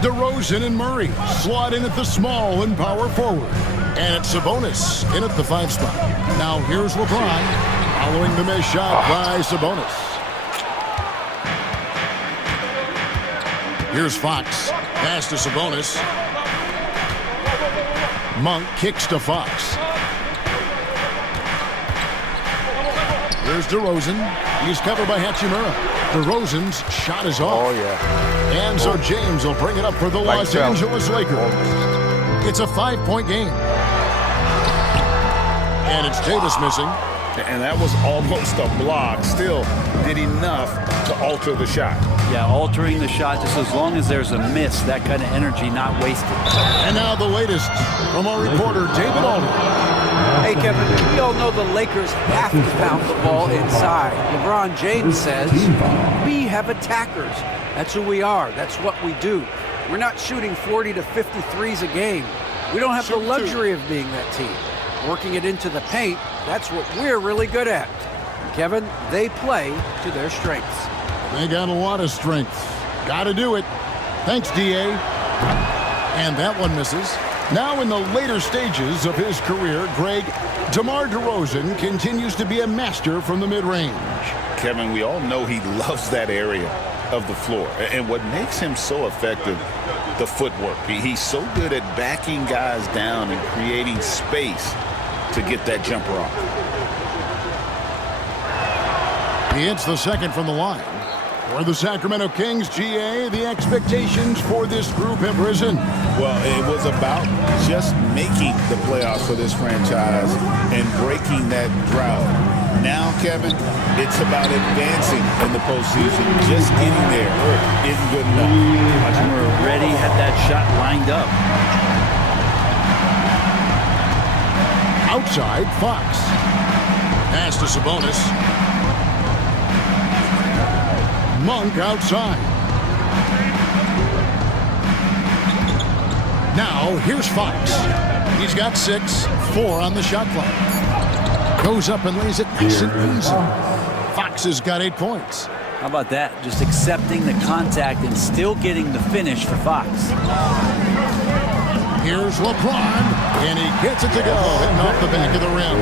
DeRozan and Murray slot in at the small and power forward. And it's Sabonis in at the 5 spot. Now here's LeBron following the missed shot by Sabonis. Here's Fox. Pass to Sabonis. Monk kicks to Fox. Here's DeRozan. He's covered by Hachimura. DeRozan's shot is off. Oh, yeah. And so James will bring it up for the Los Angeles Lakers. It's a 5-point game. And it's Davis missing. And that was almost a block. Still did enough to alter the shot. Yeah, altering the shot just as long as there's a miss, that kind of energy not wasted. And now the latest from our reporter, David Aldridge. Hey, Kevin, we all know the Lakers have to pound the ball inside. LeBron James says, we have attackers. That's who we are. That's what we do. We're not shooting 40 to 50 threes a game. We don't have the luxury of being that team. Working it into the paint, that's what we're really good at. Kevin, they play to their strengths. They got a lot of strength. Got to do it. Thanks, D.A. And that one misses. Now in the later stages of his career, Greg, DeMar DeRozan continues to be a master from the mid-range. Kevin, we all know he loves that area of the floor. And what makes him so effective, the footwork. He's so good at backing guys down and creating space to get that jumper off. He hits the second from the line. For the Sacramento Kings, GA, the expectations for this group have risen. Well, it was about just making the playoffs for this franchise and breaking that drought. Now, Kevin, it's about advancing in the postseason. Just getting there isn't good enough. Hachimura already had that shot lined up. Outside, Fox. Pass to Sabonis. Monk outside. Now, here's Fox. He's got 6, 4 on the shot clock. Goes up and lays it nice and easy. Fox has got 8 points. How about that? Just accepting the contact and still getting the finish for Fox. Here's LeBron, and he gets it to go, hitting off the back of the rim.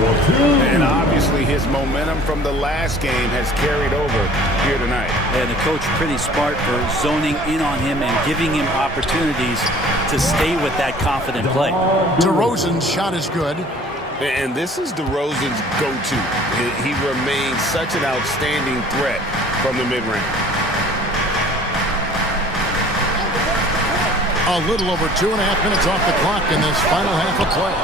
And obviously his momentum from the last game has carried over here tonight. And the coach pretty smart for zoning in on him and giving him opportunities to stay with that confident play. DeRozan's shot is good. And this is DeRozan's go-to. He remains such an outstanding threat from the mid-range. A little over 2.5 minutes off the clock in this final half of play.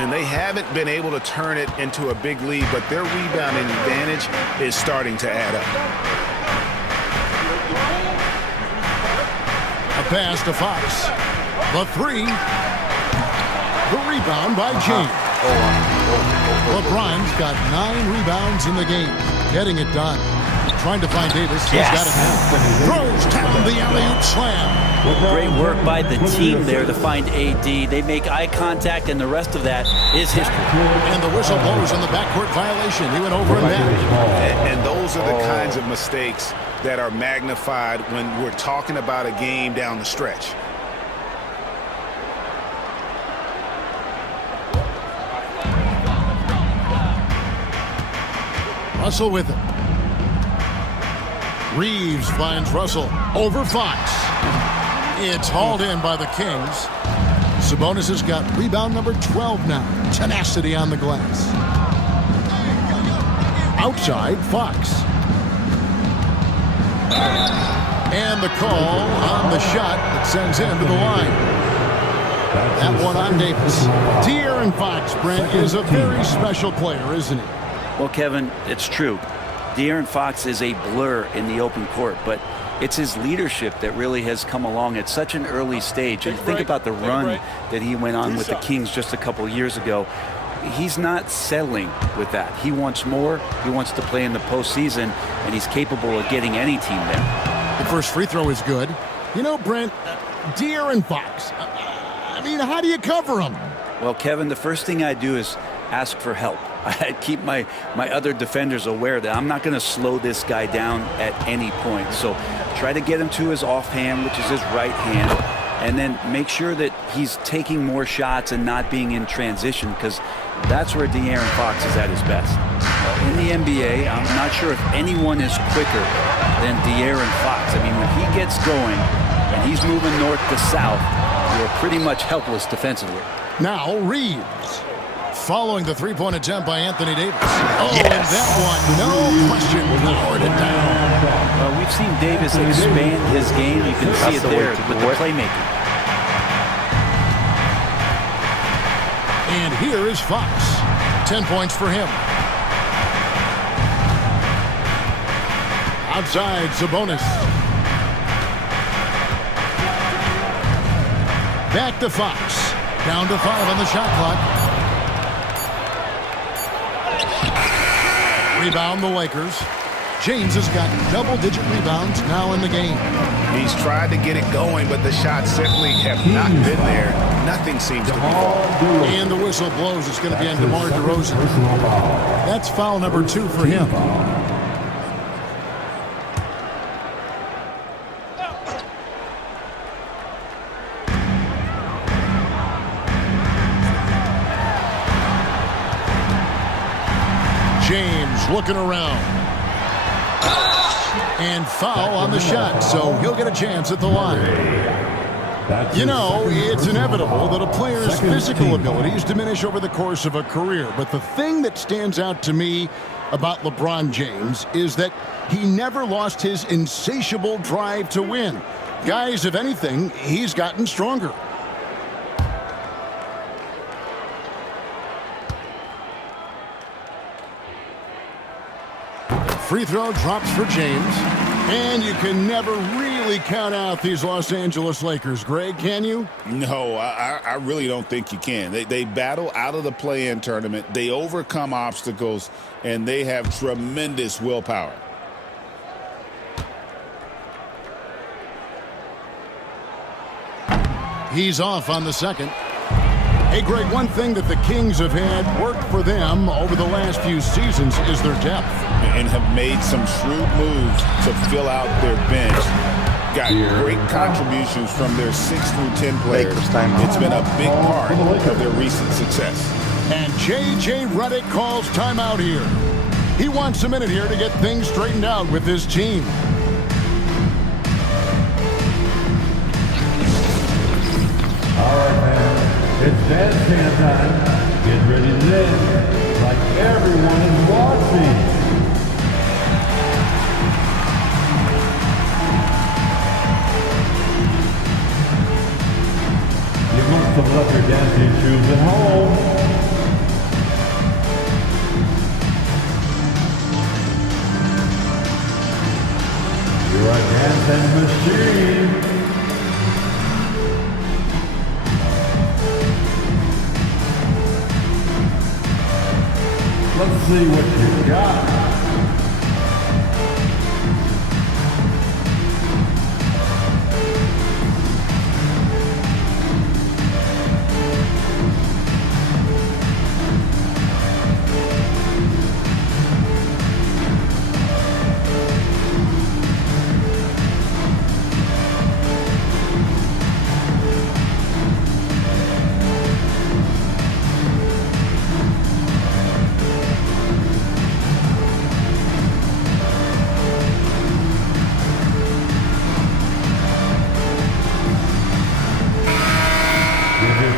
And they haven't been able to turn it into a big lead, but their rebounding advantage is starting to add up. A pass to Fox. The 3. The rebound by James. LeBron's got 9 rebounds in the game. Getting it done. Trying to find Davis. He's got it now. Throws down the alley-oop slam. Great work by the team there to find AD. They make eye contact, and the rest of that is history. And the whistle blows on the backcourt violation. He went over and back. And those are the kinds of mistakes that are magnified when we're talking about a game down the stretch. Russell with it. Reeves finds Russell over Fox. It's hauled in by the Kings. Sabonis has got rebound number 12 now. Tenacity on the glass. Outside, Fox. And the call on the shot that sends him to the line. That one on Davis. De'Aaron Fox, Brent, is a very special player, isn't he? Well, Kevin, it's true. De'Aaron Fox is a blur in the open court, but it's his leadership that really has come along at such an early stage. And think about the run that he went on with the Kings just a couple years ago. He's not settling with that. He wants more. He wants to play in the postseason, and he's capable of getting any team there. The first free throw is good. You know, Brent, De'Aaron Fox, I mean, how do you cover him? Well, Kevin, the first thing I do is ask for help. I keep my other defenders aware that I'm not going to slow this guy down at any point. So try to get him to his offhand, which is his right hand, and then make sure that he's taking more shots and not being in transition, because that's where De'Aaron Fox is at his best. In the NBA, I'm not sure if anyone is quicker than De'Aaron Fox. I mean, when he gets going and he's moving north to south, you're pretty much helpless defensively. Now Reeves. Following the three-point attempt by Anthony Davis. Oh, yes. And that one, no question, lowered it down. We've seen Davis expand his game. You can see it there with the playmaking. And here is Fox. 10 points for him. Outside, Sabonis. Back to Fox. Down to 5 on the shot clock. Rebound the Lakers. James has got double-digit rebounds now in the game. He's tried to get it going, but the shots simply have not been there. Nothing seems to be falling. And the whistle blows. It's going to be on DeMar DeRozan. That's foul number 2 for him. James looking around. And foul on the shot, so he'll get a chance at the line. You know, it's inevitable that a player's physical abilities diminish over the course of a career, but the thing that stands out to me about LeBron James is that he never lost his insatiable drive to win. Guys, if anything, he's gotten stronger. Free throw drops for James. And you can never really count out these Los Angeles Lakers, Greg, can you? No, I really don't think you can. They battle out of the play-in tournament. They overcome obstacles, and they have tremendous willpower. He's off on the second. Hey, Greg, one thing that the Kings have had work for them over the last few seasons is their depth. And have made some shrewd moves to fill out their bench. Got great contributions from their 6 through 10 players. It's been a big part of their recent success. And J.J. Redick calls timeout here. He wants a minute here to get things straightened out with his team. All right, man. It's dance camp time. Get ready to dance like everyone is watching. You must have left your dancing shoes at home. You're a dancing machine. Let's see what you got.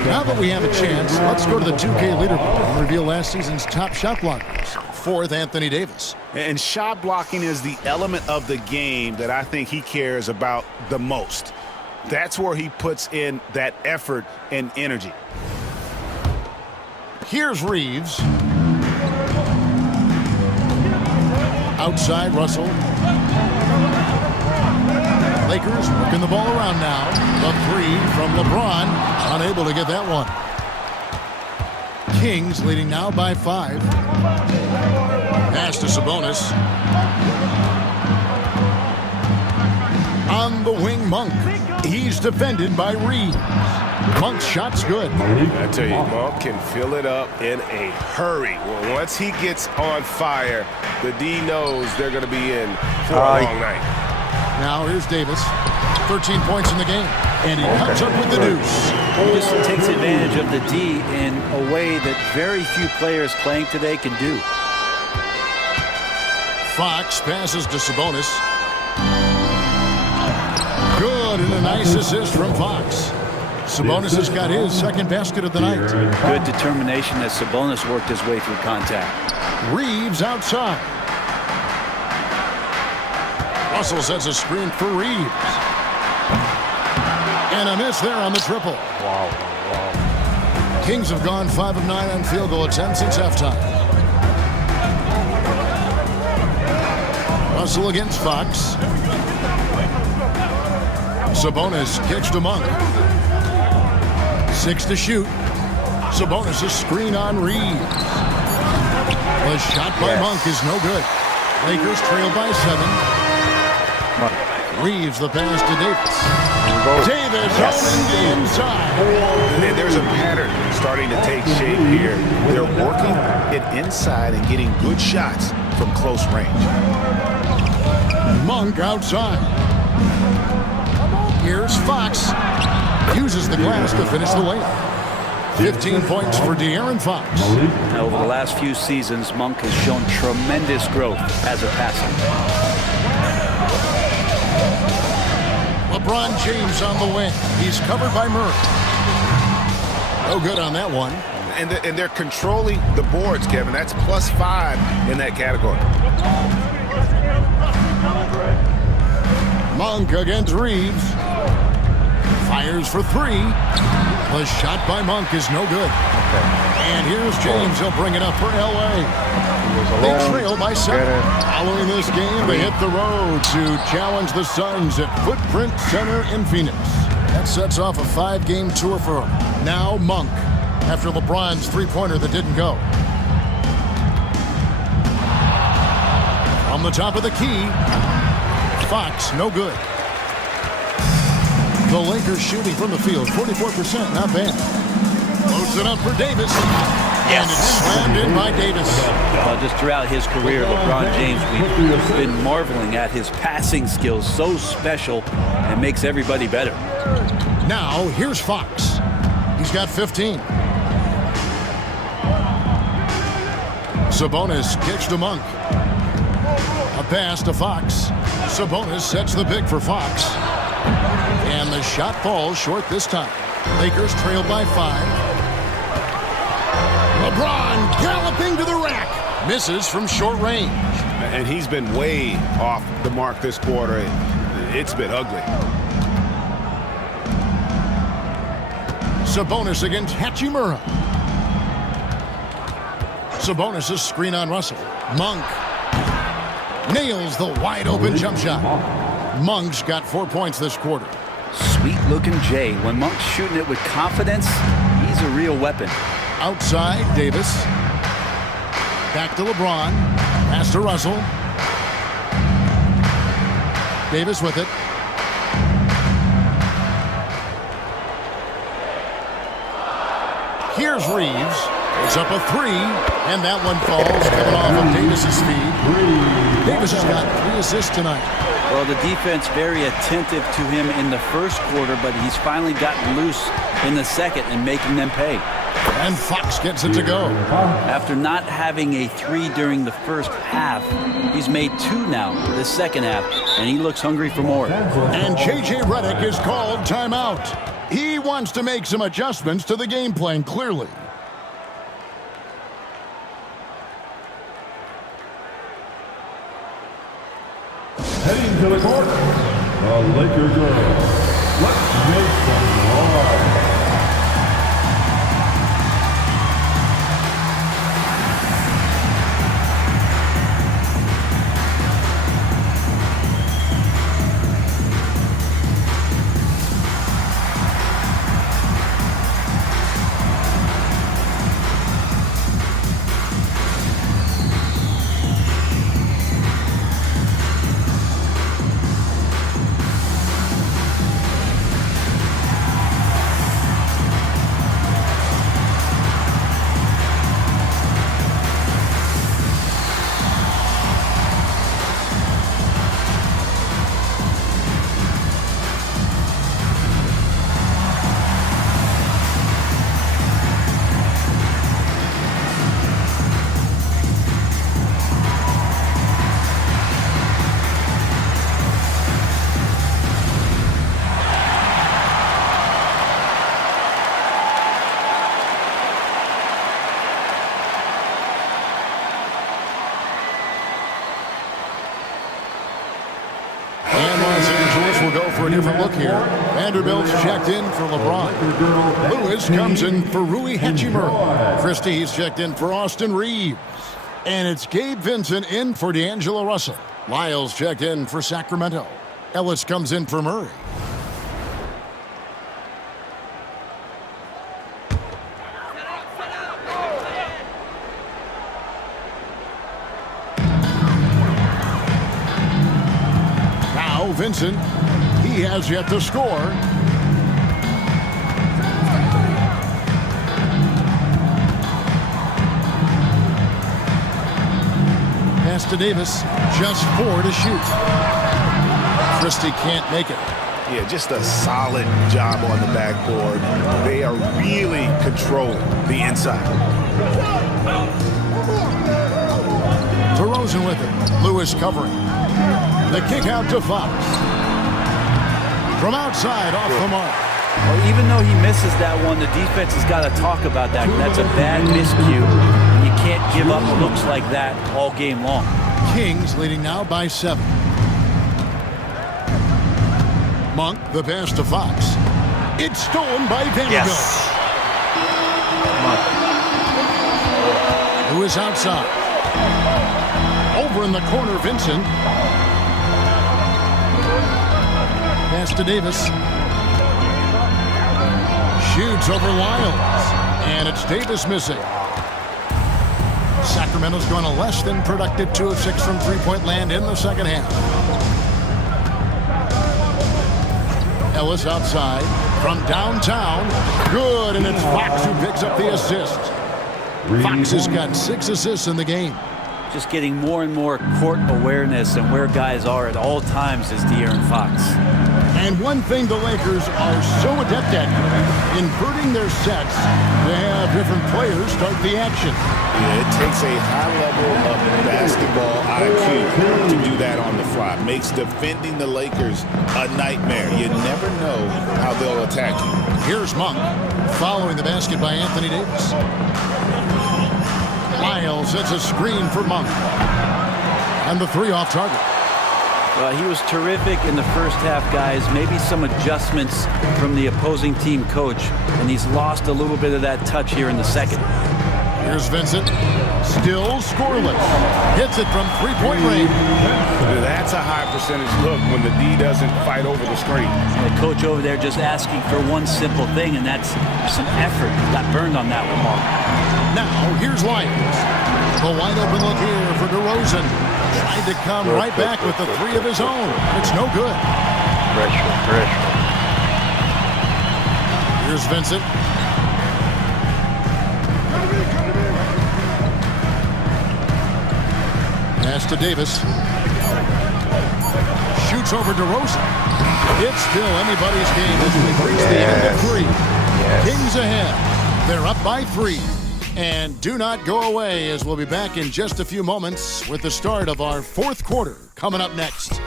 Now that we have a chance, let's go to the 2K leaderboard and reveal last season's top shot blockers. Fourth, Anthony Davis. And shot blocking is the element of the game that I think he cares about the most. That's where he puts in that effort and energy. Here's Reeves. Outside, Russell. Lakers working the ball around now. The three from LeBron. Unable to get that one. Kings leading now by 5. Pass to Sabonis. On the wing, Monk. He's defended by Reeves. Monk's shot's good. I tell you, Monk can fill it up in a hurry. Well, once he gets on fire, the D knows they're going to be in for a long night. Now here's Davis. 13 points in the game. And he comes up with the deuce. Just takes advantage of the D in a way that very few players playing today can do. Fox passes to Sabonis. Good, and a nice assist from Fox. Sabonis has got his second basket of the night. Good determination as Sabonis worked his way through contact. Reeves outside. Russell sets a screen for Reeves. And a miss there on the triple. Wow. Kings have gone 5 of 9 on field goal attempts since halftime. Russell against Fox. Sabonis kicks to Monk. 6 to shoot. Sabonis' screen on Reeves. The shot by Monk is no good. Lakers trail by 7. Reeves the pass to Davis. Davis holding inside. There's a pattern starting to take shape here. They're working it inside and getting good shots from close range. Monk outside. Here's Fox. Uses the glass to finish the layup. 15 points for De'Aaron Fox. Now, over the last few seasons, Monk has shown tremendous growth as a passer. LeBron James on the wing. He's covered by Murray. No good on that one. and they're controlling the boards, Kevin. That's +5 in that category. Monk against Reeves. Fires for 3. The shot by Monk is no good. And here's James. He'll bring it up for L.A. They trail by 7. Following this game, they hit the road to challenge the Suns at Footprint Center in Phoenix. That sets off a 5-game tour for him. Now Monk, after LeBron's three-pointer that didn't go. On the top of the key, Fox, no good. The Lakers shooting from the field, 44%, not bad. Loads it up for Davis. And it's slammed in by Davis. Well, just throughout his career, LeBron James, we've been marveling at his passing skills. So special and makes everybody better. Now, here's Fox. He's got 15. Sabonis kicks to Monk. A pass to Fox. Sabonis sets the pick for Fox. And the shot falls short this time. Lakers trail by 5. LeBron galloping to the rack. Misses from short range. And he's been way off the mark this quarter. It's been ugly. Sabonis against Hachimura. Sabonis' screen on Russell. Monk nails the wide-open jump shot. Monk's got 4 points this quarter. Sweet-looking Jay. When Monk's shooting it with confidence, he's a real weapon. Outside, Davis. Back to LeBron. Pass to Russell. Davis with it. Here's Reeves. It's up a 3, and that one falls, coming off of Davis's feed. Davis has got 3 assists tonight. Well, the defense very attentive to him in the first quarter, but he's finally gotten loose in the second and making them pay. And Fox gets it to go. After not having a 3 during the first half, he's made 2 now the second half, and he looks hungry for more. And J.J. Redick is called timeout. He wants to make some adjustments to the game plan, clearly. Heading to the court, the Laker girls. Let's make some noise. Will go for a different look here. Vanderbilt's checked in for LeBron. Lewis comes in for Rui Hachimura. Christie's checked in for Austin Reeves. And it's Gabe Vincent in for D'Angelo Russell. Lyles checked in for Sacramento. Ellis comes in for Murray. Now Vincent. He has yet to score. Pass to Davis. Just 4 to shoot. Christie can't make it. Yeah, just a solid job on the backboard. They are really controlling the inside. DeRozan with it. Lewis covering. The kick out to Fox. From outside, off the mark. Well, even though he misses that one, the defense has got to talk about that. That's a bad miscue. And you can't give up looks like that all game long. Kings leading now by 7. Monk, the pass to Fox. It's stolen by Vanderbilt. Yes. Who is outside. Over in the corner, Vincent. Pass to Davis. Shoots over Lyles. And it's Davis missing. Sacramento's going a less than productive 2 of 6 from three-point land in the second half. Ellis outside from downtown. Good, and it's Fox who picks up the assist. Fox has got 6 assists in the game. Just getting more and more court awareness and where guys are at all times is De'Aaron Fox. And one thing the Lakers are so adept at, inverting their sets to have different players start the action. Yeah, it takes a high level of basketball IQ to do that on the fly. Makes defending the Lakers a nightmare. You never know how they'll attack you. Here's Monk following the basket by Anthony Davis. Lyles sets a screen for Monk. And the 3 off target. He was terrific in the first half, guys. Maybe some adjustments from the opposing team coach, and he's lost a little bit of that touch here in the second. Here's Vincent. Still scoreless. Hits it from three-point range. That's a high percentage look when the D doesn't fight over the screen. The coach over there just asking for one simple thing, and that's some effort. Got burned on that one, Mark. Now, here's Lyles. The wide open look here for DeRozan. Tried to come right back with the 3 of his own. It's no good. Pressure. Here's Vincent. Pass to Davis. Shoots over DeRozan. It's still anybody's game as we reach the end of 3. Kings ahead. They're up by 3. And do not go away, as we'll be back in just a few moments with the start of our 4th quarter coming up next.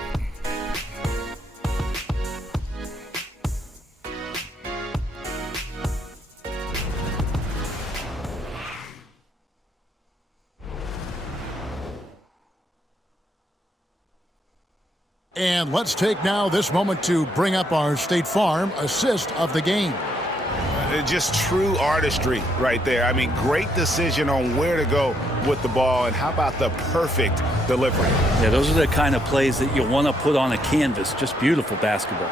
And let's take now this moment to bring up our State Farm assist of the game. Just true artistry right there. I mean, great decision on where to go with the ball, and how about the perfect delivery? Yeah, those are the kind of plays that you want to put on a canvas. Just beautiful basketball.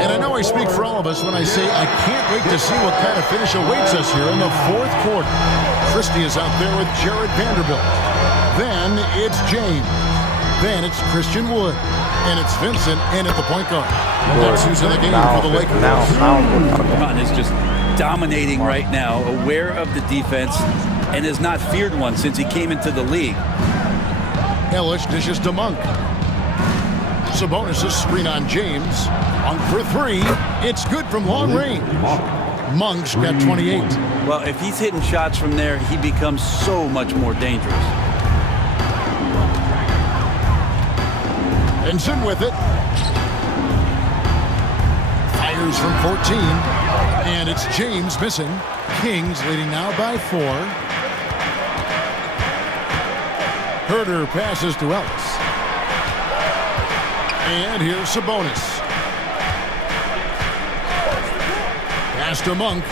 And I know I speak for all of us when I say I can't wait to see what kind of finish awaits us here in the 4th quarter. Christie is out there with Jared Vanderbilt. Then it's James. Then it's Christian Wood. And it's Vincent in at the point guard. And that's who's in the game for the Lakers. Ron is just dominating right now, aware of the defense, and has not feared one since he came into the league. Ellis dishes to Monk. Sabonis' screen on James. Monk for 3. It's good from long range. Monk's got 28. Well, if he's hitting shots from there, he becomes so much more dangerous. Vincent with it. Fires from 14. And it's James missing. Kings leading now by 4. Herter passes to Ellis. And here's Sabonis. Pass to Monk.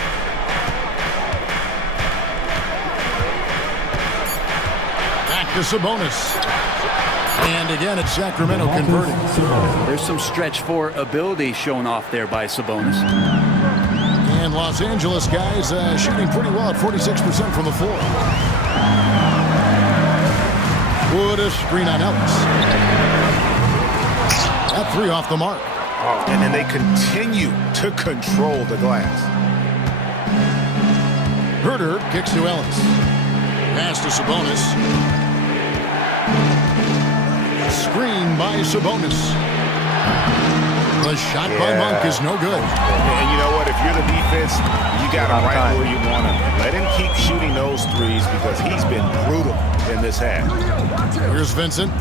Back to Sabonis. And again, it's Sacramento converting. There's some stretch 4 ability shown off there by Sabonis. And Los Angeles guys shooting pretty well at 46% from the floor. Wood a screen on Ellis. That 3 off the mark. And then they continue to control the glass. Herter kicks to Ellis. Pass to Sabonis. Screen by Sabonis. The shot by Monk is no good. And you know what? If you're the defense, you got him right where you want him. Let him keep shooting those threes because he's been brutal in this half. Here's Vincent.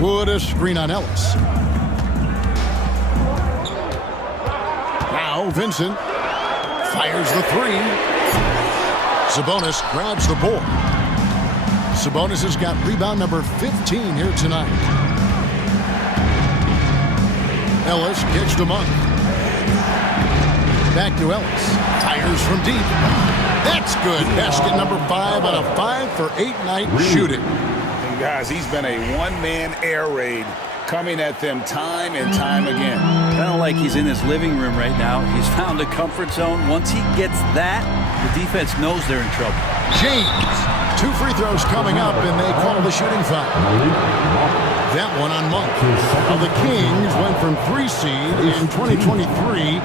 Wood a screen on Ellis. Now Vincent fires the three. Sabonis grabs the board. Sabonis has got rebound number 15 here tonight. Ellis kicks to Monk. Back to Ellis. Fires from deep. That's good. Basket number 5 on a 5-for-8 night shooting. And guys, he's been a one-man air raid coming at them time and time again. Kind of like he's in his living room right now. He's found a comfort zone. Once he gets that, the defense knows they're in trouble. James. 2 free throws coming up, and they call the shooting foul. That one on Monk. Now the Kings went from 3 seed in 2023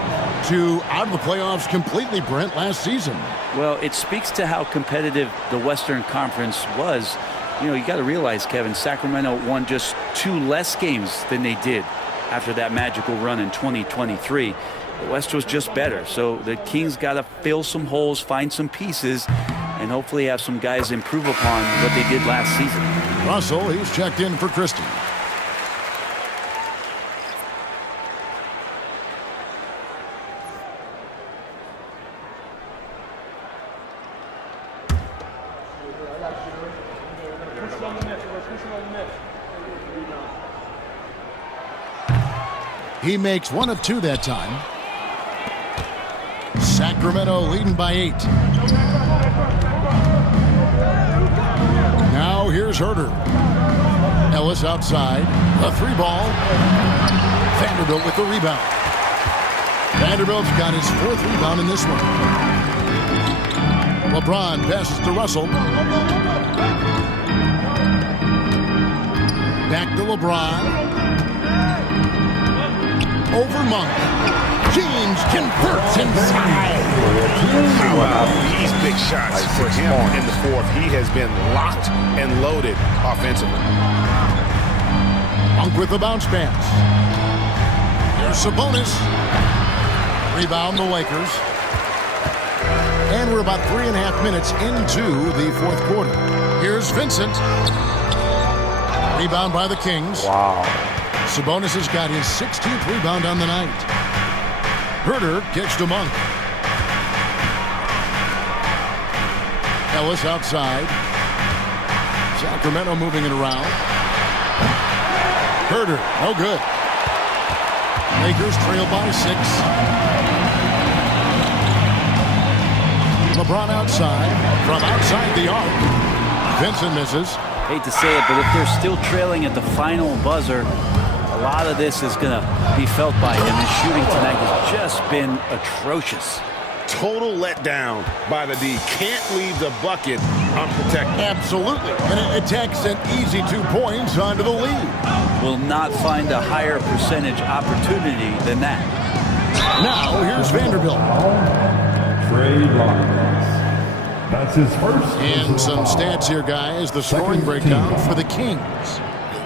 to out of the playoffs completely, Brent, last season. Well, it speaks to how competitive the Western Conference was. You know, you got to realize, Kevin, Sacramento won just 2 less games than they did after that magical run in 2023. The West was just better. So the Kings got to fill some holes, find some pieces, and hopefully have some guys improve upon what they did last season. Russell, he's checked in for Christie. He makes 1 of 2 that time. Sacramento leading by 8. Now here's Herter. Ellis outside. A 3-ball. Vanderbilt with the rebound. Vanderbilt's got his 4th rebound in this one. LeBron passes to Russell. Back to LeBron. Over Monk. James converts inside. Wow. These big shots for him in the 4th. He has been locked and loaded offensively. Monk with the bounce pass. Here's Sabonis. Rebound the Lakers. And we're about 3.5 minutes into the 4th quarter. Here's Vincent. Rebound by the Kings. Wow. Sabonis has got his 16th rebound on the night. Herter kicks to Monk. Ellis outside. Sacramento moving it around. Herter, no good. Lakers trail by 6. LeBron outside. From outside the arc. Vincent misses. Hate to say it, but if they're still trailing at the final buzzer, a lot of this is going to be felt by him. His shooting tonight has just been atrocious. Total letdown by the D. Can't leave the bucket unprotected. Absolutely. And it takes an easy 2 points onto the lead. Will not find a higher percentage opportunity than that. Now here's Vanderbilt. Trey Lyles. That's his first. And some stats here, guys. The scoring breakdown for the Kings.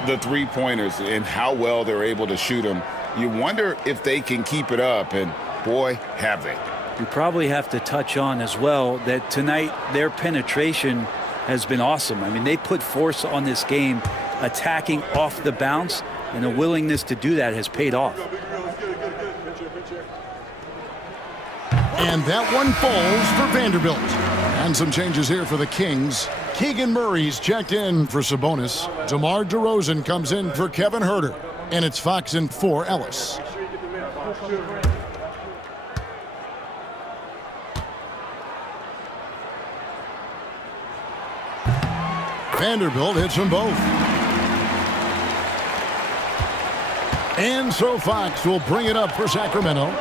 The 3-pointers and how well they're able to shoot them. You wonder if they can keep it up, and boy, have they. We probably have to touch on as well that tonight their penetration has been awesome. I mean, they put force on this game, attacking off the bounce, and a willingness to do that has paid off. And that one falls for Vanderbilt. And some changes here for the Kings. Keegan Murray's checked in for Sabonis. DeMar DeRozan comes in for Kevin Herter. And it's Fox in for Ellis. Vanderbilt hits them both. And so Fox will bring it up for Sacramento.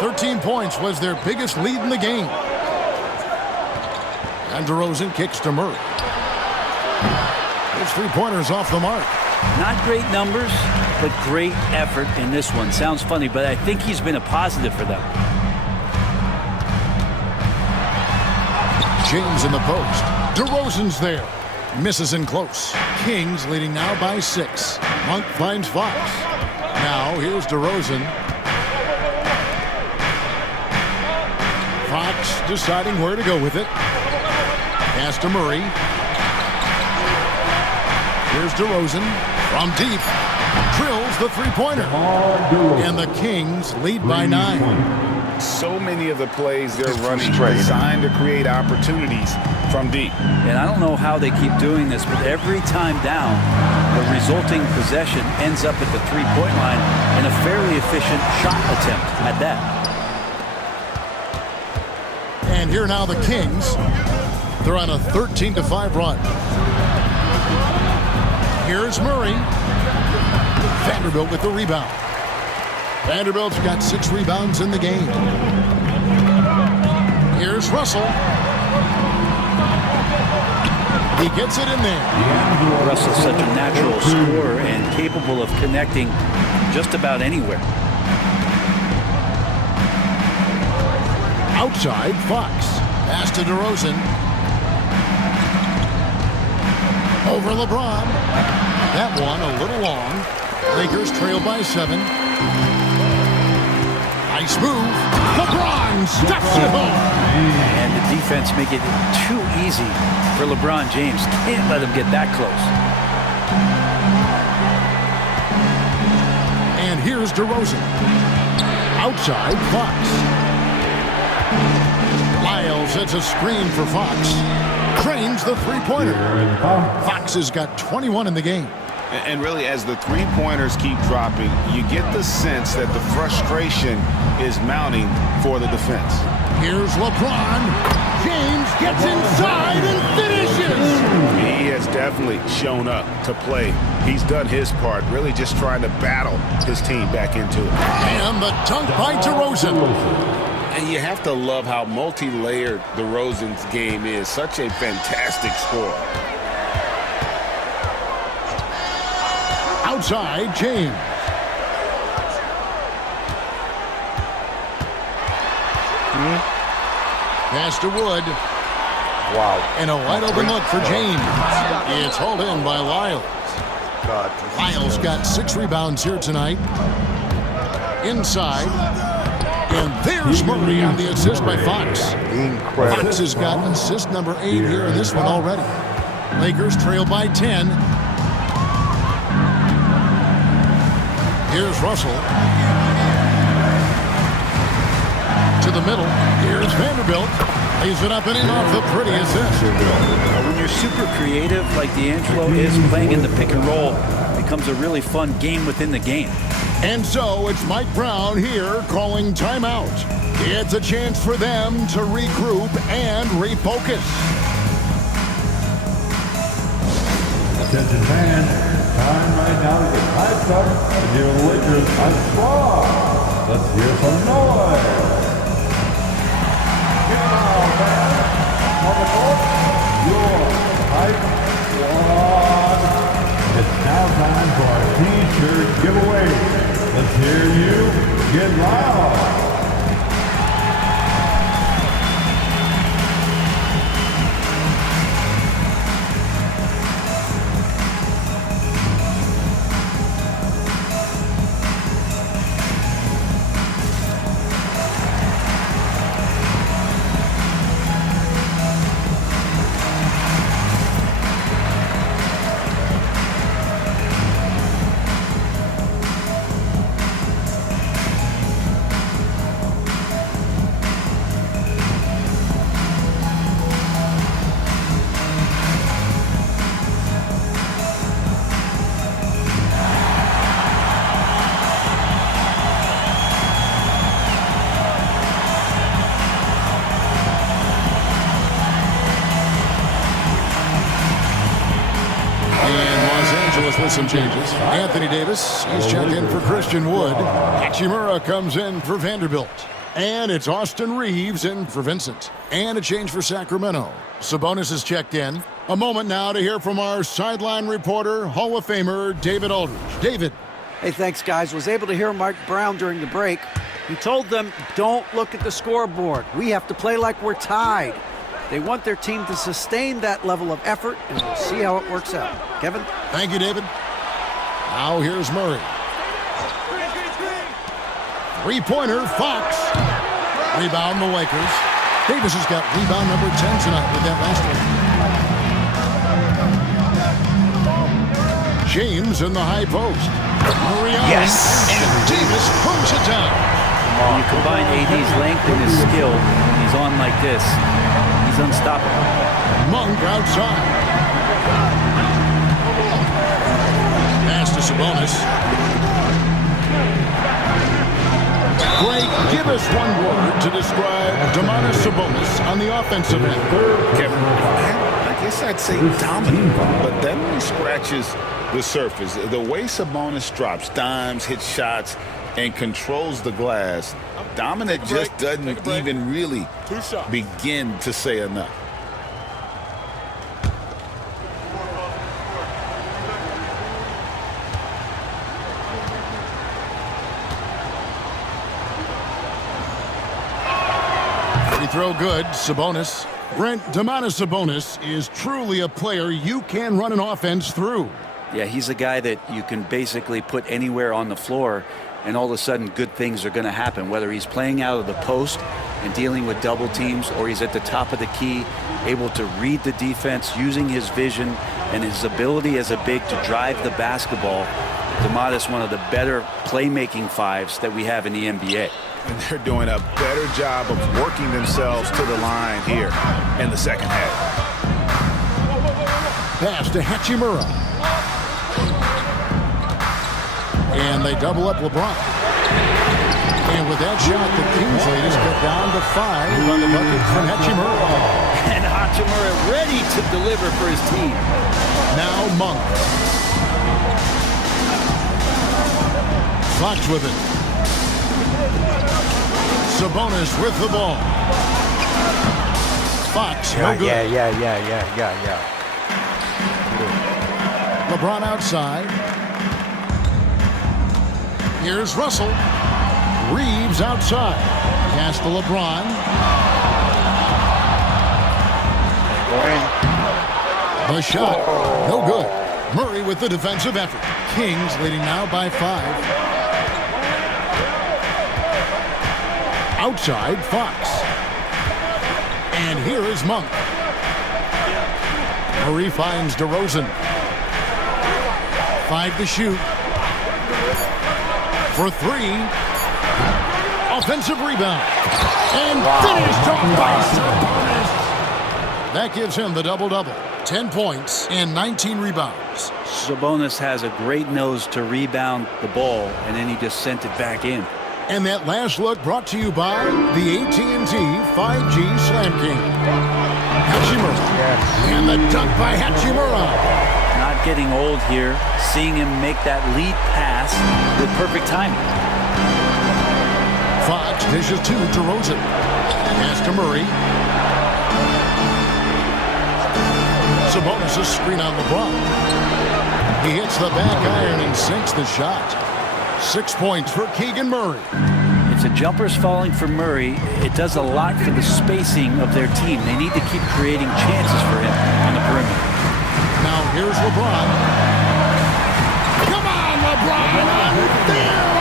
13 points was their biggest lead in the game. And DeRozan kicks to Murray. His 3-pointers off the mark. Not great numbers, but great effort in this one. Sounds funny, but I think he's been a positive for them. James in the post. DeRozan's there. Misses in close. Kings leading now by 6. Monk finds Fox. Now here's DeRozan. Fox deciding where to go with it. Pass to Murray. Here's DeRozan from deep. Drills the three-pointer. And the Kings lead by 9. So many of the plays they're running designed to create opportunities from deep. And I don't know how they keep doing this, but every time down, the resulting possession ends up at the three-point line in a fairly efficient shot attempt at that. And here now the Kings. They're on a 13-5 run. Here's Murray. Vanderbilt with the rebound. Vanderbilt's got 6 rebounds in the game. Here's Russell. He gets it in there. Russell's such a natural scorer and capable of connecting just about anywhere. Outside, Fox. Pass to DeRozan. Over LeBron. That one a little long. Lakers trail by 7. Nice move. LeBron stuffs it home. And the defense make it too easy for LeBron James. Can't let him get that close. And here's DeRozan. Outside, Fox. Lyles sets a screen for Fox. Trains the three-pointer. Fox has got 21 in the game. And really, as the three-pointers keep dropping, you get the sense that the frustration is mounting for the defense. Here's LeBron. James gets inside and finishes. He has definitely shown up to play. He's done his part, really just trying to battle his team back into it. And the dunk by DeRozan. And you have to love how multi-layered DeRozan's game is. Such a fantastic scorer. Outside, James. Pass to Wood. Wow. And a wide open look for James. It's hauled in by Lyles. Lyles got 6 rebounds here tonight. Inside. And there's Murray on the assist by Fox. Incredible. Fox has got assist number 8 here in this one already. Lakers trail by 10. Here's Russell. To the middle. Here's Vanderbilt. Lays it up and in off the pretty assist. When you're super creative like D'Angelo is, playing in the pick and roll becomes a really fun game within the game. And so it's Mike Brown here calling timeout. It's a chance for them to regroup and refocus. Attention fans, time right now to get hyped up and your Lakers hype squad. Let's hear some noise. Get out, fans. On the court, your hype squad. It's now time for our T-shirt giveaway. Let's hear you get loud. With some changes. Anthony Davis, he's checked in for Christian Wood. Hachimura comes in for Vanderbilt. And it's Austin Reeves in for Vincent. And a change for Sacramento. Sabonis is checked in. A moment now to hear from our sideline reporter, Hall of Famer David Aldridge. David. Hey, thanks, guys. Was able to hear Mike Brown during the break. He told them, don't look at the scoreboard. We have to play like we're tied. They want their team to sustain that level of effort, and we'll see how it works out. Kevin? Thank you, David. Now here's Murray. Three-pointer, Fox. Rebound, the Lakers. Davis has got rebound number 10 tonight with that last one. James in the high post. Murray on, and Davis pulls it down. When you combine AD's length and his skill, he's on like this. He's unstoppable. Monk outside. Pass to Sabonis. Greg, give us one word to describe Domantas Sabonis on the offensive end. Kevin, I guess I'd say dominant, but that only scratches the surface. The way Sabonis drops dimes, hits shots, and controls the glass, dominant just doesn't even really begin to say enough. Free throw good, Sabonis. Brent, Domantas Sabonis is truly a player you can run an offense through. Yeah, he's a guy that you can basically put anywhere on the floor, and all of a sudden good things are going to happen, whether he's playing out of the post and dealing with double teams, or he's at the top of the key, able to read the defense, using his vision and his ability as a big to drive the basketball. Domantas, one of the better playmaking fives that we have in the NBA. And they're doing a better job of working themselves to the line here in the second half. Pass to Hachimura. And they double up LeBron. And with that shot, the Kings ladies get down to 5 on the bucket from Hachimura. And Hachimura ready to deliver for his team. Now Monk. Fox with it. Sabonis with the ball. Fox, no good. Yeah. LeBron outside. Here's Russell. Reeves outside. Pass to LeBron. The shot, no good. Murray with the defensive effort. Kings leading now by 5. Outside, Fox. And here is Monk. Murray finds DeRozan. 5 to shoot. For 3. Offensive rebound. And finished off by Sabonis. That gives him the double-double. 10 points and 19 rebounds. Sabonis has a great nose to rebound the ball, and then he just sent it back in. And that last look brought to you by the AT&T 5G Slam King. Hachimura. And the dunk by Hachimura. Not getting old here. Seeing him make that lead pass with perfect timing. Fox dishes to DeRozan. Pass to Murray. Sabonis' screen on LeBron. He hits the back iron and sinks the shot. 6 points for Keegan Murray. If the jumper's falling for Murray, it does a lot for the spacing of their team. They need to keep creating chances for him on the perimeter. Now here's LeBron. Come on, LeBron!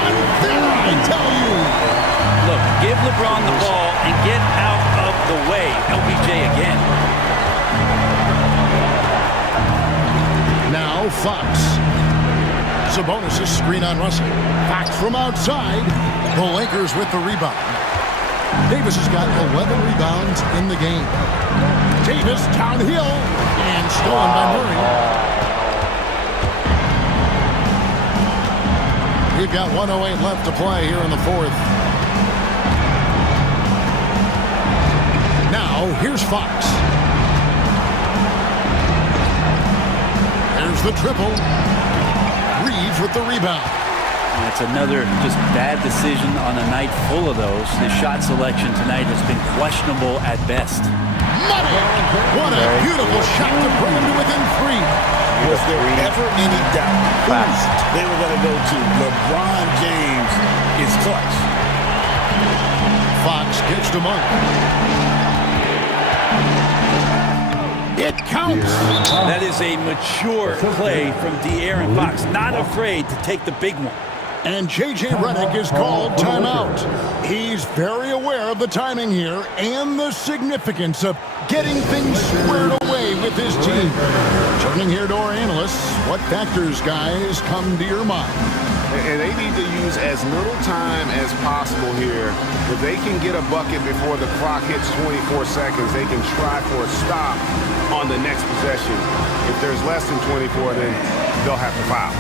Unfair, I tell you! Look, give LeBron the ball and get out of the way. LBJ again. Now Fox. Sabonis' screen on Russell. Fox from outside. The Lakers with the rebound. Davis has got 11 rebounds in the game. Davis downhill and stolen by Murray. We've got 1:08 left to play here in the 4th. Now here's Fox. There's the triple. Reeves with the rebound. That's another just bad decision on a night full of those. His shot selection tonight has been questionable at best. Money! What a beautiful shot to bring him to within 3. Was there ever any doubt they were going to go to? LeBron James is clutch. Fox gets to Monk. It counts. That is a mature play from De'Aaron Fox. Not afraid to take the big one. And J.J. Redick is called timeout. He's very aware of the timing here and the significance of getting things squared away with his team. Turning here to our analysts, what factors, guys, come to your mind? And they need to use as little time as possible here. If they can get a bucket before the clock hits 24 seconds, they can try for a stop on the next possession. If there's less than 24, then they'll have to foul.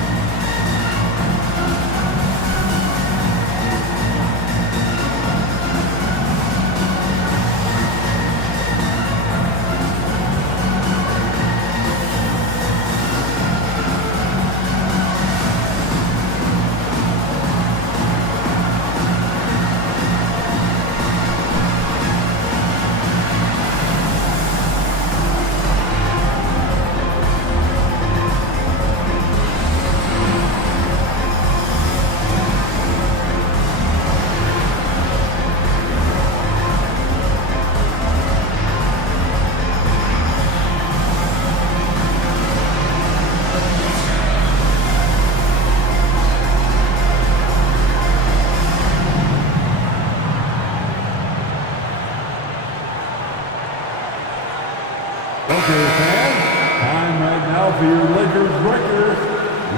Okay, fans, time right now for your Lakers records.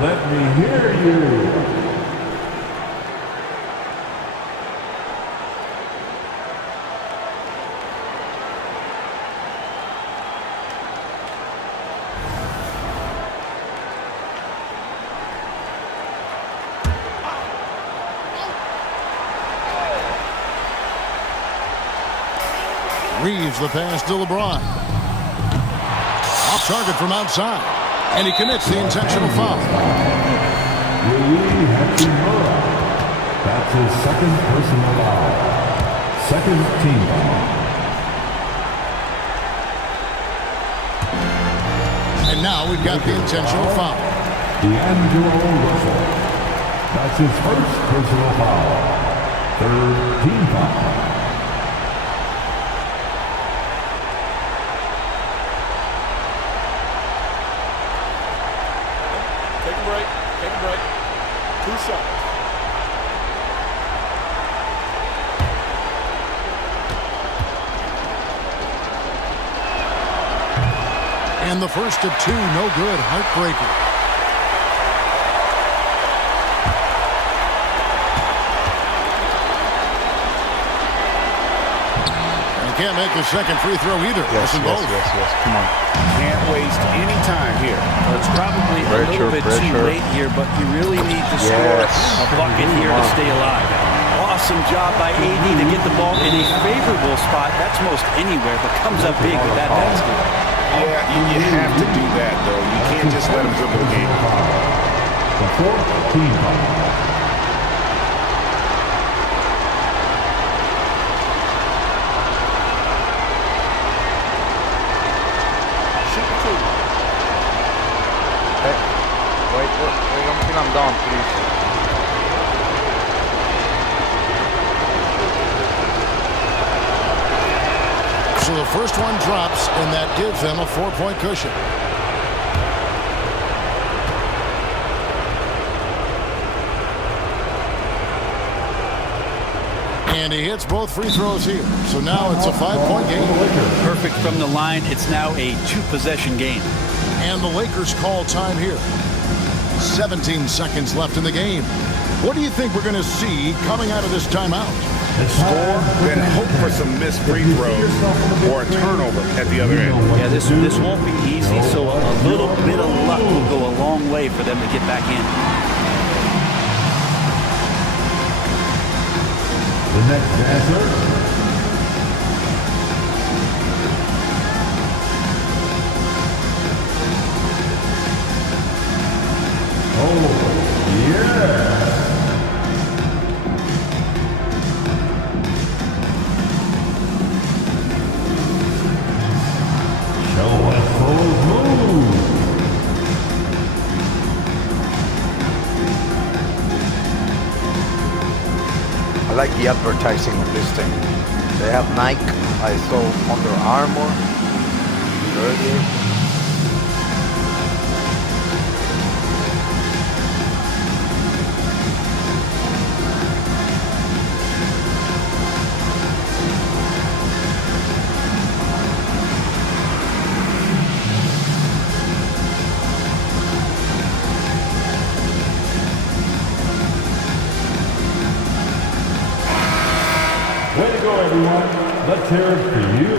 Let me hear you. Reeves the pass to LeBron. Off target from outside. And he commits the intentional foul. That's his second personal foul. Second team foul. And now we've got the intentional foul. D'Angelo Russell. That's his first personal foul. Third team foul. Take a break. Take a break. 2 shots. And the first of 2, no good. Heartbreaker. And he can't make the second free throw either. Yes. Come on. Can't waste any time here. Well, it's probably a little bit too late here, but you really need to score a bucket here to stay alive. Awesome job by AD to get the ball in a favorable spot. That's most anywhere, but comes up big with that basket. Yeah, you have to do that, though. You can't just let him dribble the game. The fourth team foul. Wait until I'm done, please. So the first one drops, and that gives them a 4-point cushion. And he hits both free throws here. So now it's a 5-point game. Perfect from the line. It's now a 2-possession game. And the Lakers call time here. 17 seconds left in the game. What do you think we're going to see coming out of this timeout? Score, then hope for some missed free throws or a turnover at the other end. Yeah, this won't be easy, so a little bit of luck will go a long way for them to get back in. The next dancer. Oh, yeah. Show us those moves. I like the advertising on this thing. They have Nike, I saw Under Armour earlier. let's hear it for you.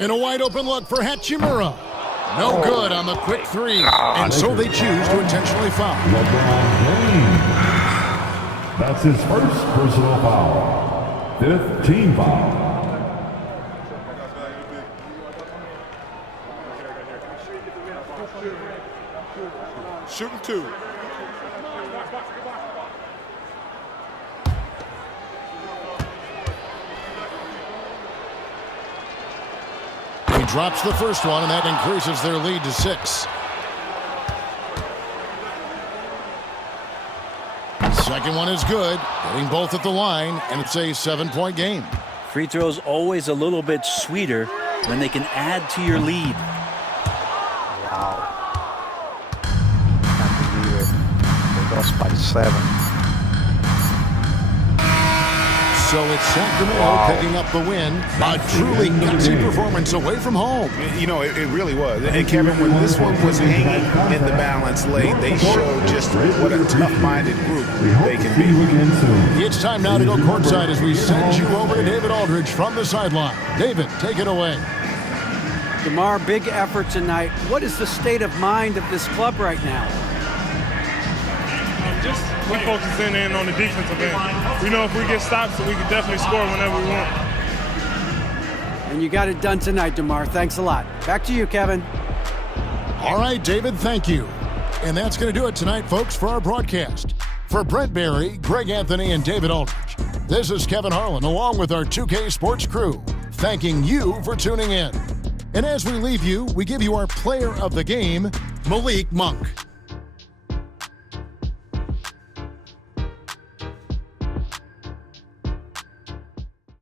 In a wide open look for Hachimura. No good on the quick three. And so they choose to intentionally foul. LeBron James. That's his first personal foul. 5th team foul. Shooting 2. He drops the first one, and that increases their lead to 6. Second one is good, getting both at the line, and it's a 7-point game. Free throws always a little bit sweeter when they can add to your lead. Wow. Can't believe it. They lost by 7. So it's Sacramento picking up the win. A truly gutsy performance away from home. You know, it really was. And Kevin, when this one was hanging in the balance late, they showed just what a tough-minded group they can be. It's time now to go courtside as we send you over to David Aldridge from the sideline. David, take it away. DeMar, big effort tonight. What is the state of mind of this club right now? We focusing in on the defensive end. We know if we get stops, we can definitely score whenever we want. And you got it done tonight, DeMar. Thanks a lot. Back to you, Kevin. All right, David, thank you. And that's going to do it tonight, folks, for our broadcast. For Brent Barry, Greg Anthony, and David Aldridge, this is Kevin Harlan along with our 2K Sports crew, thanking you for tuning in. And as we leave you, we give you our player of the game, Malik Monk.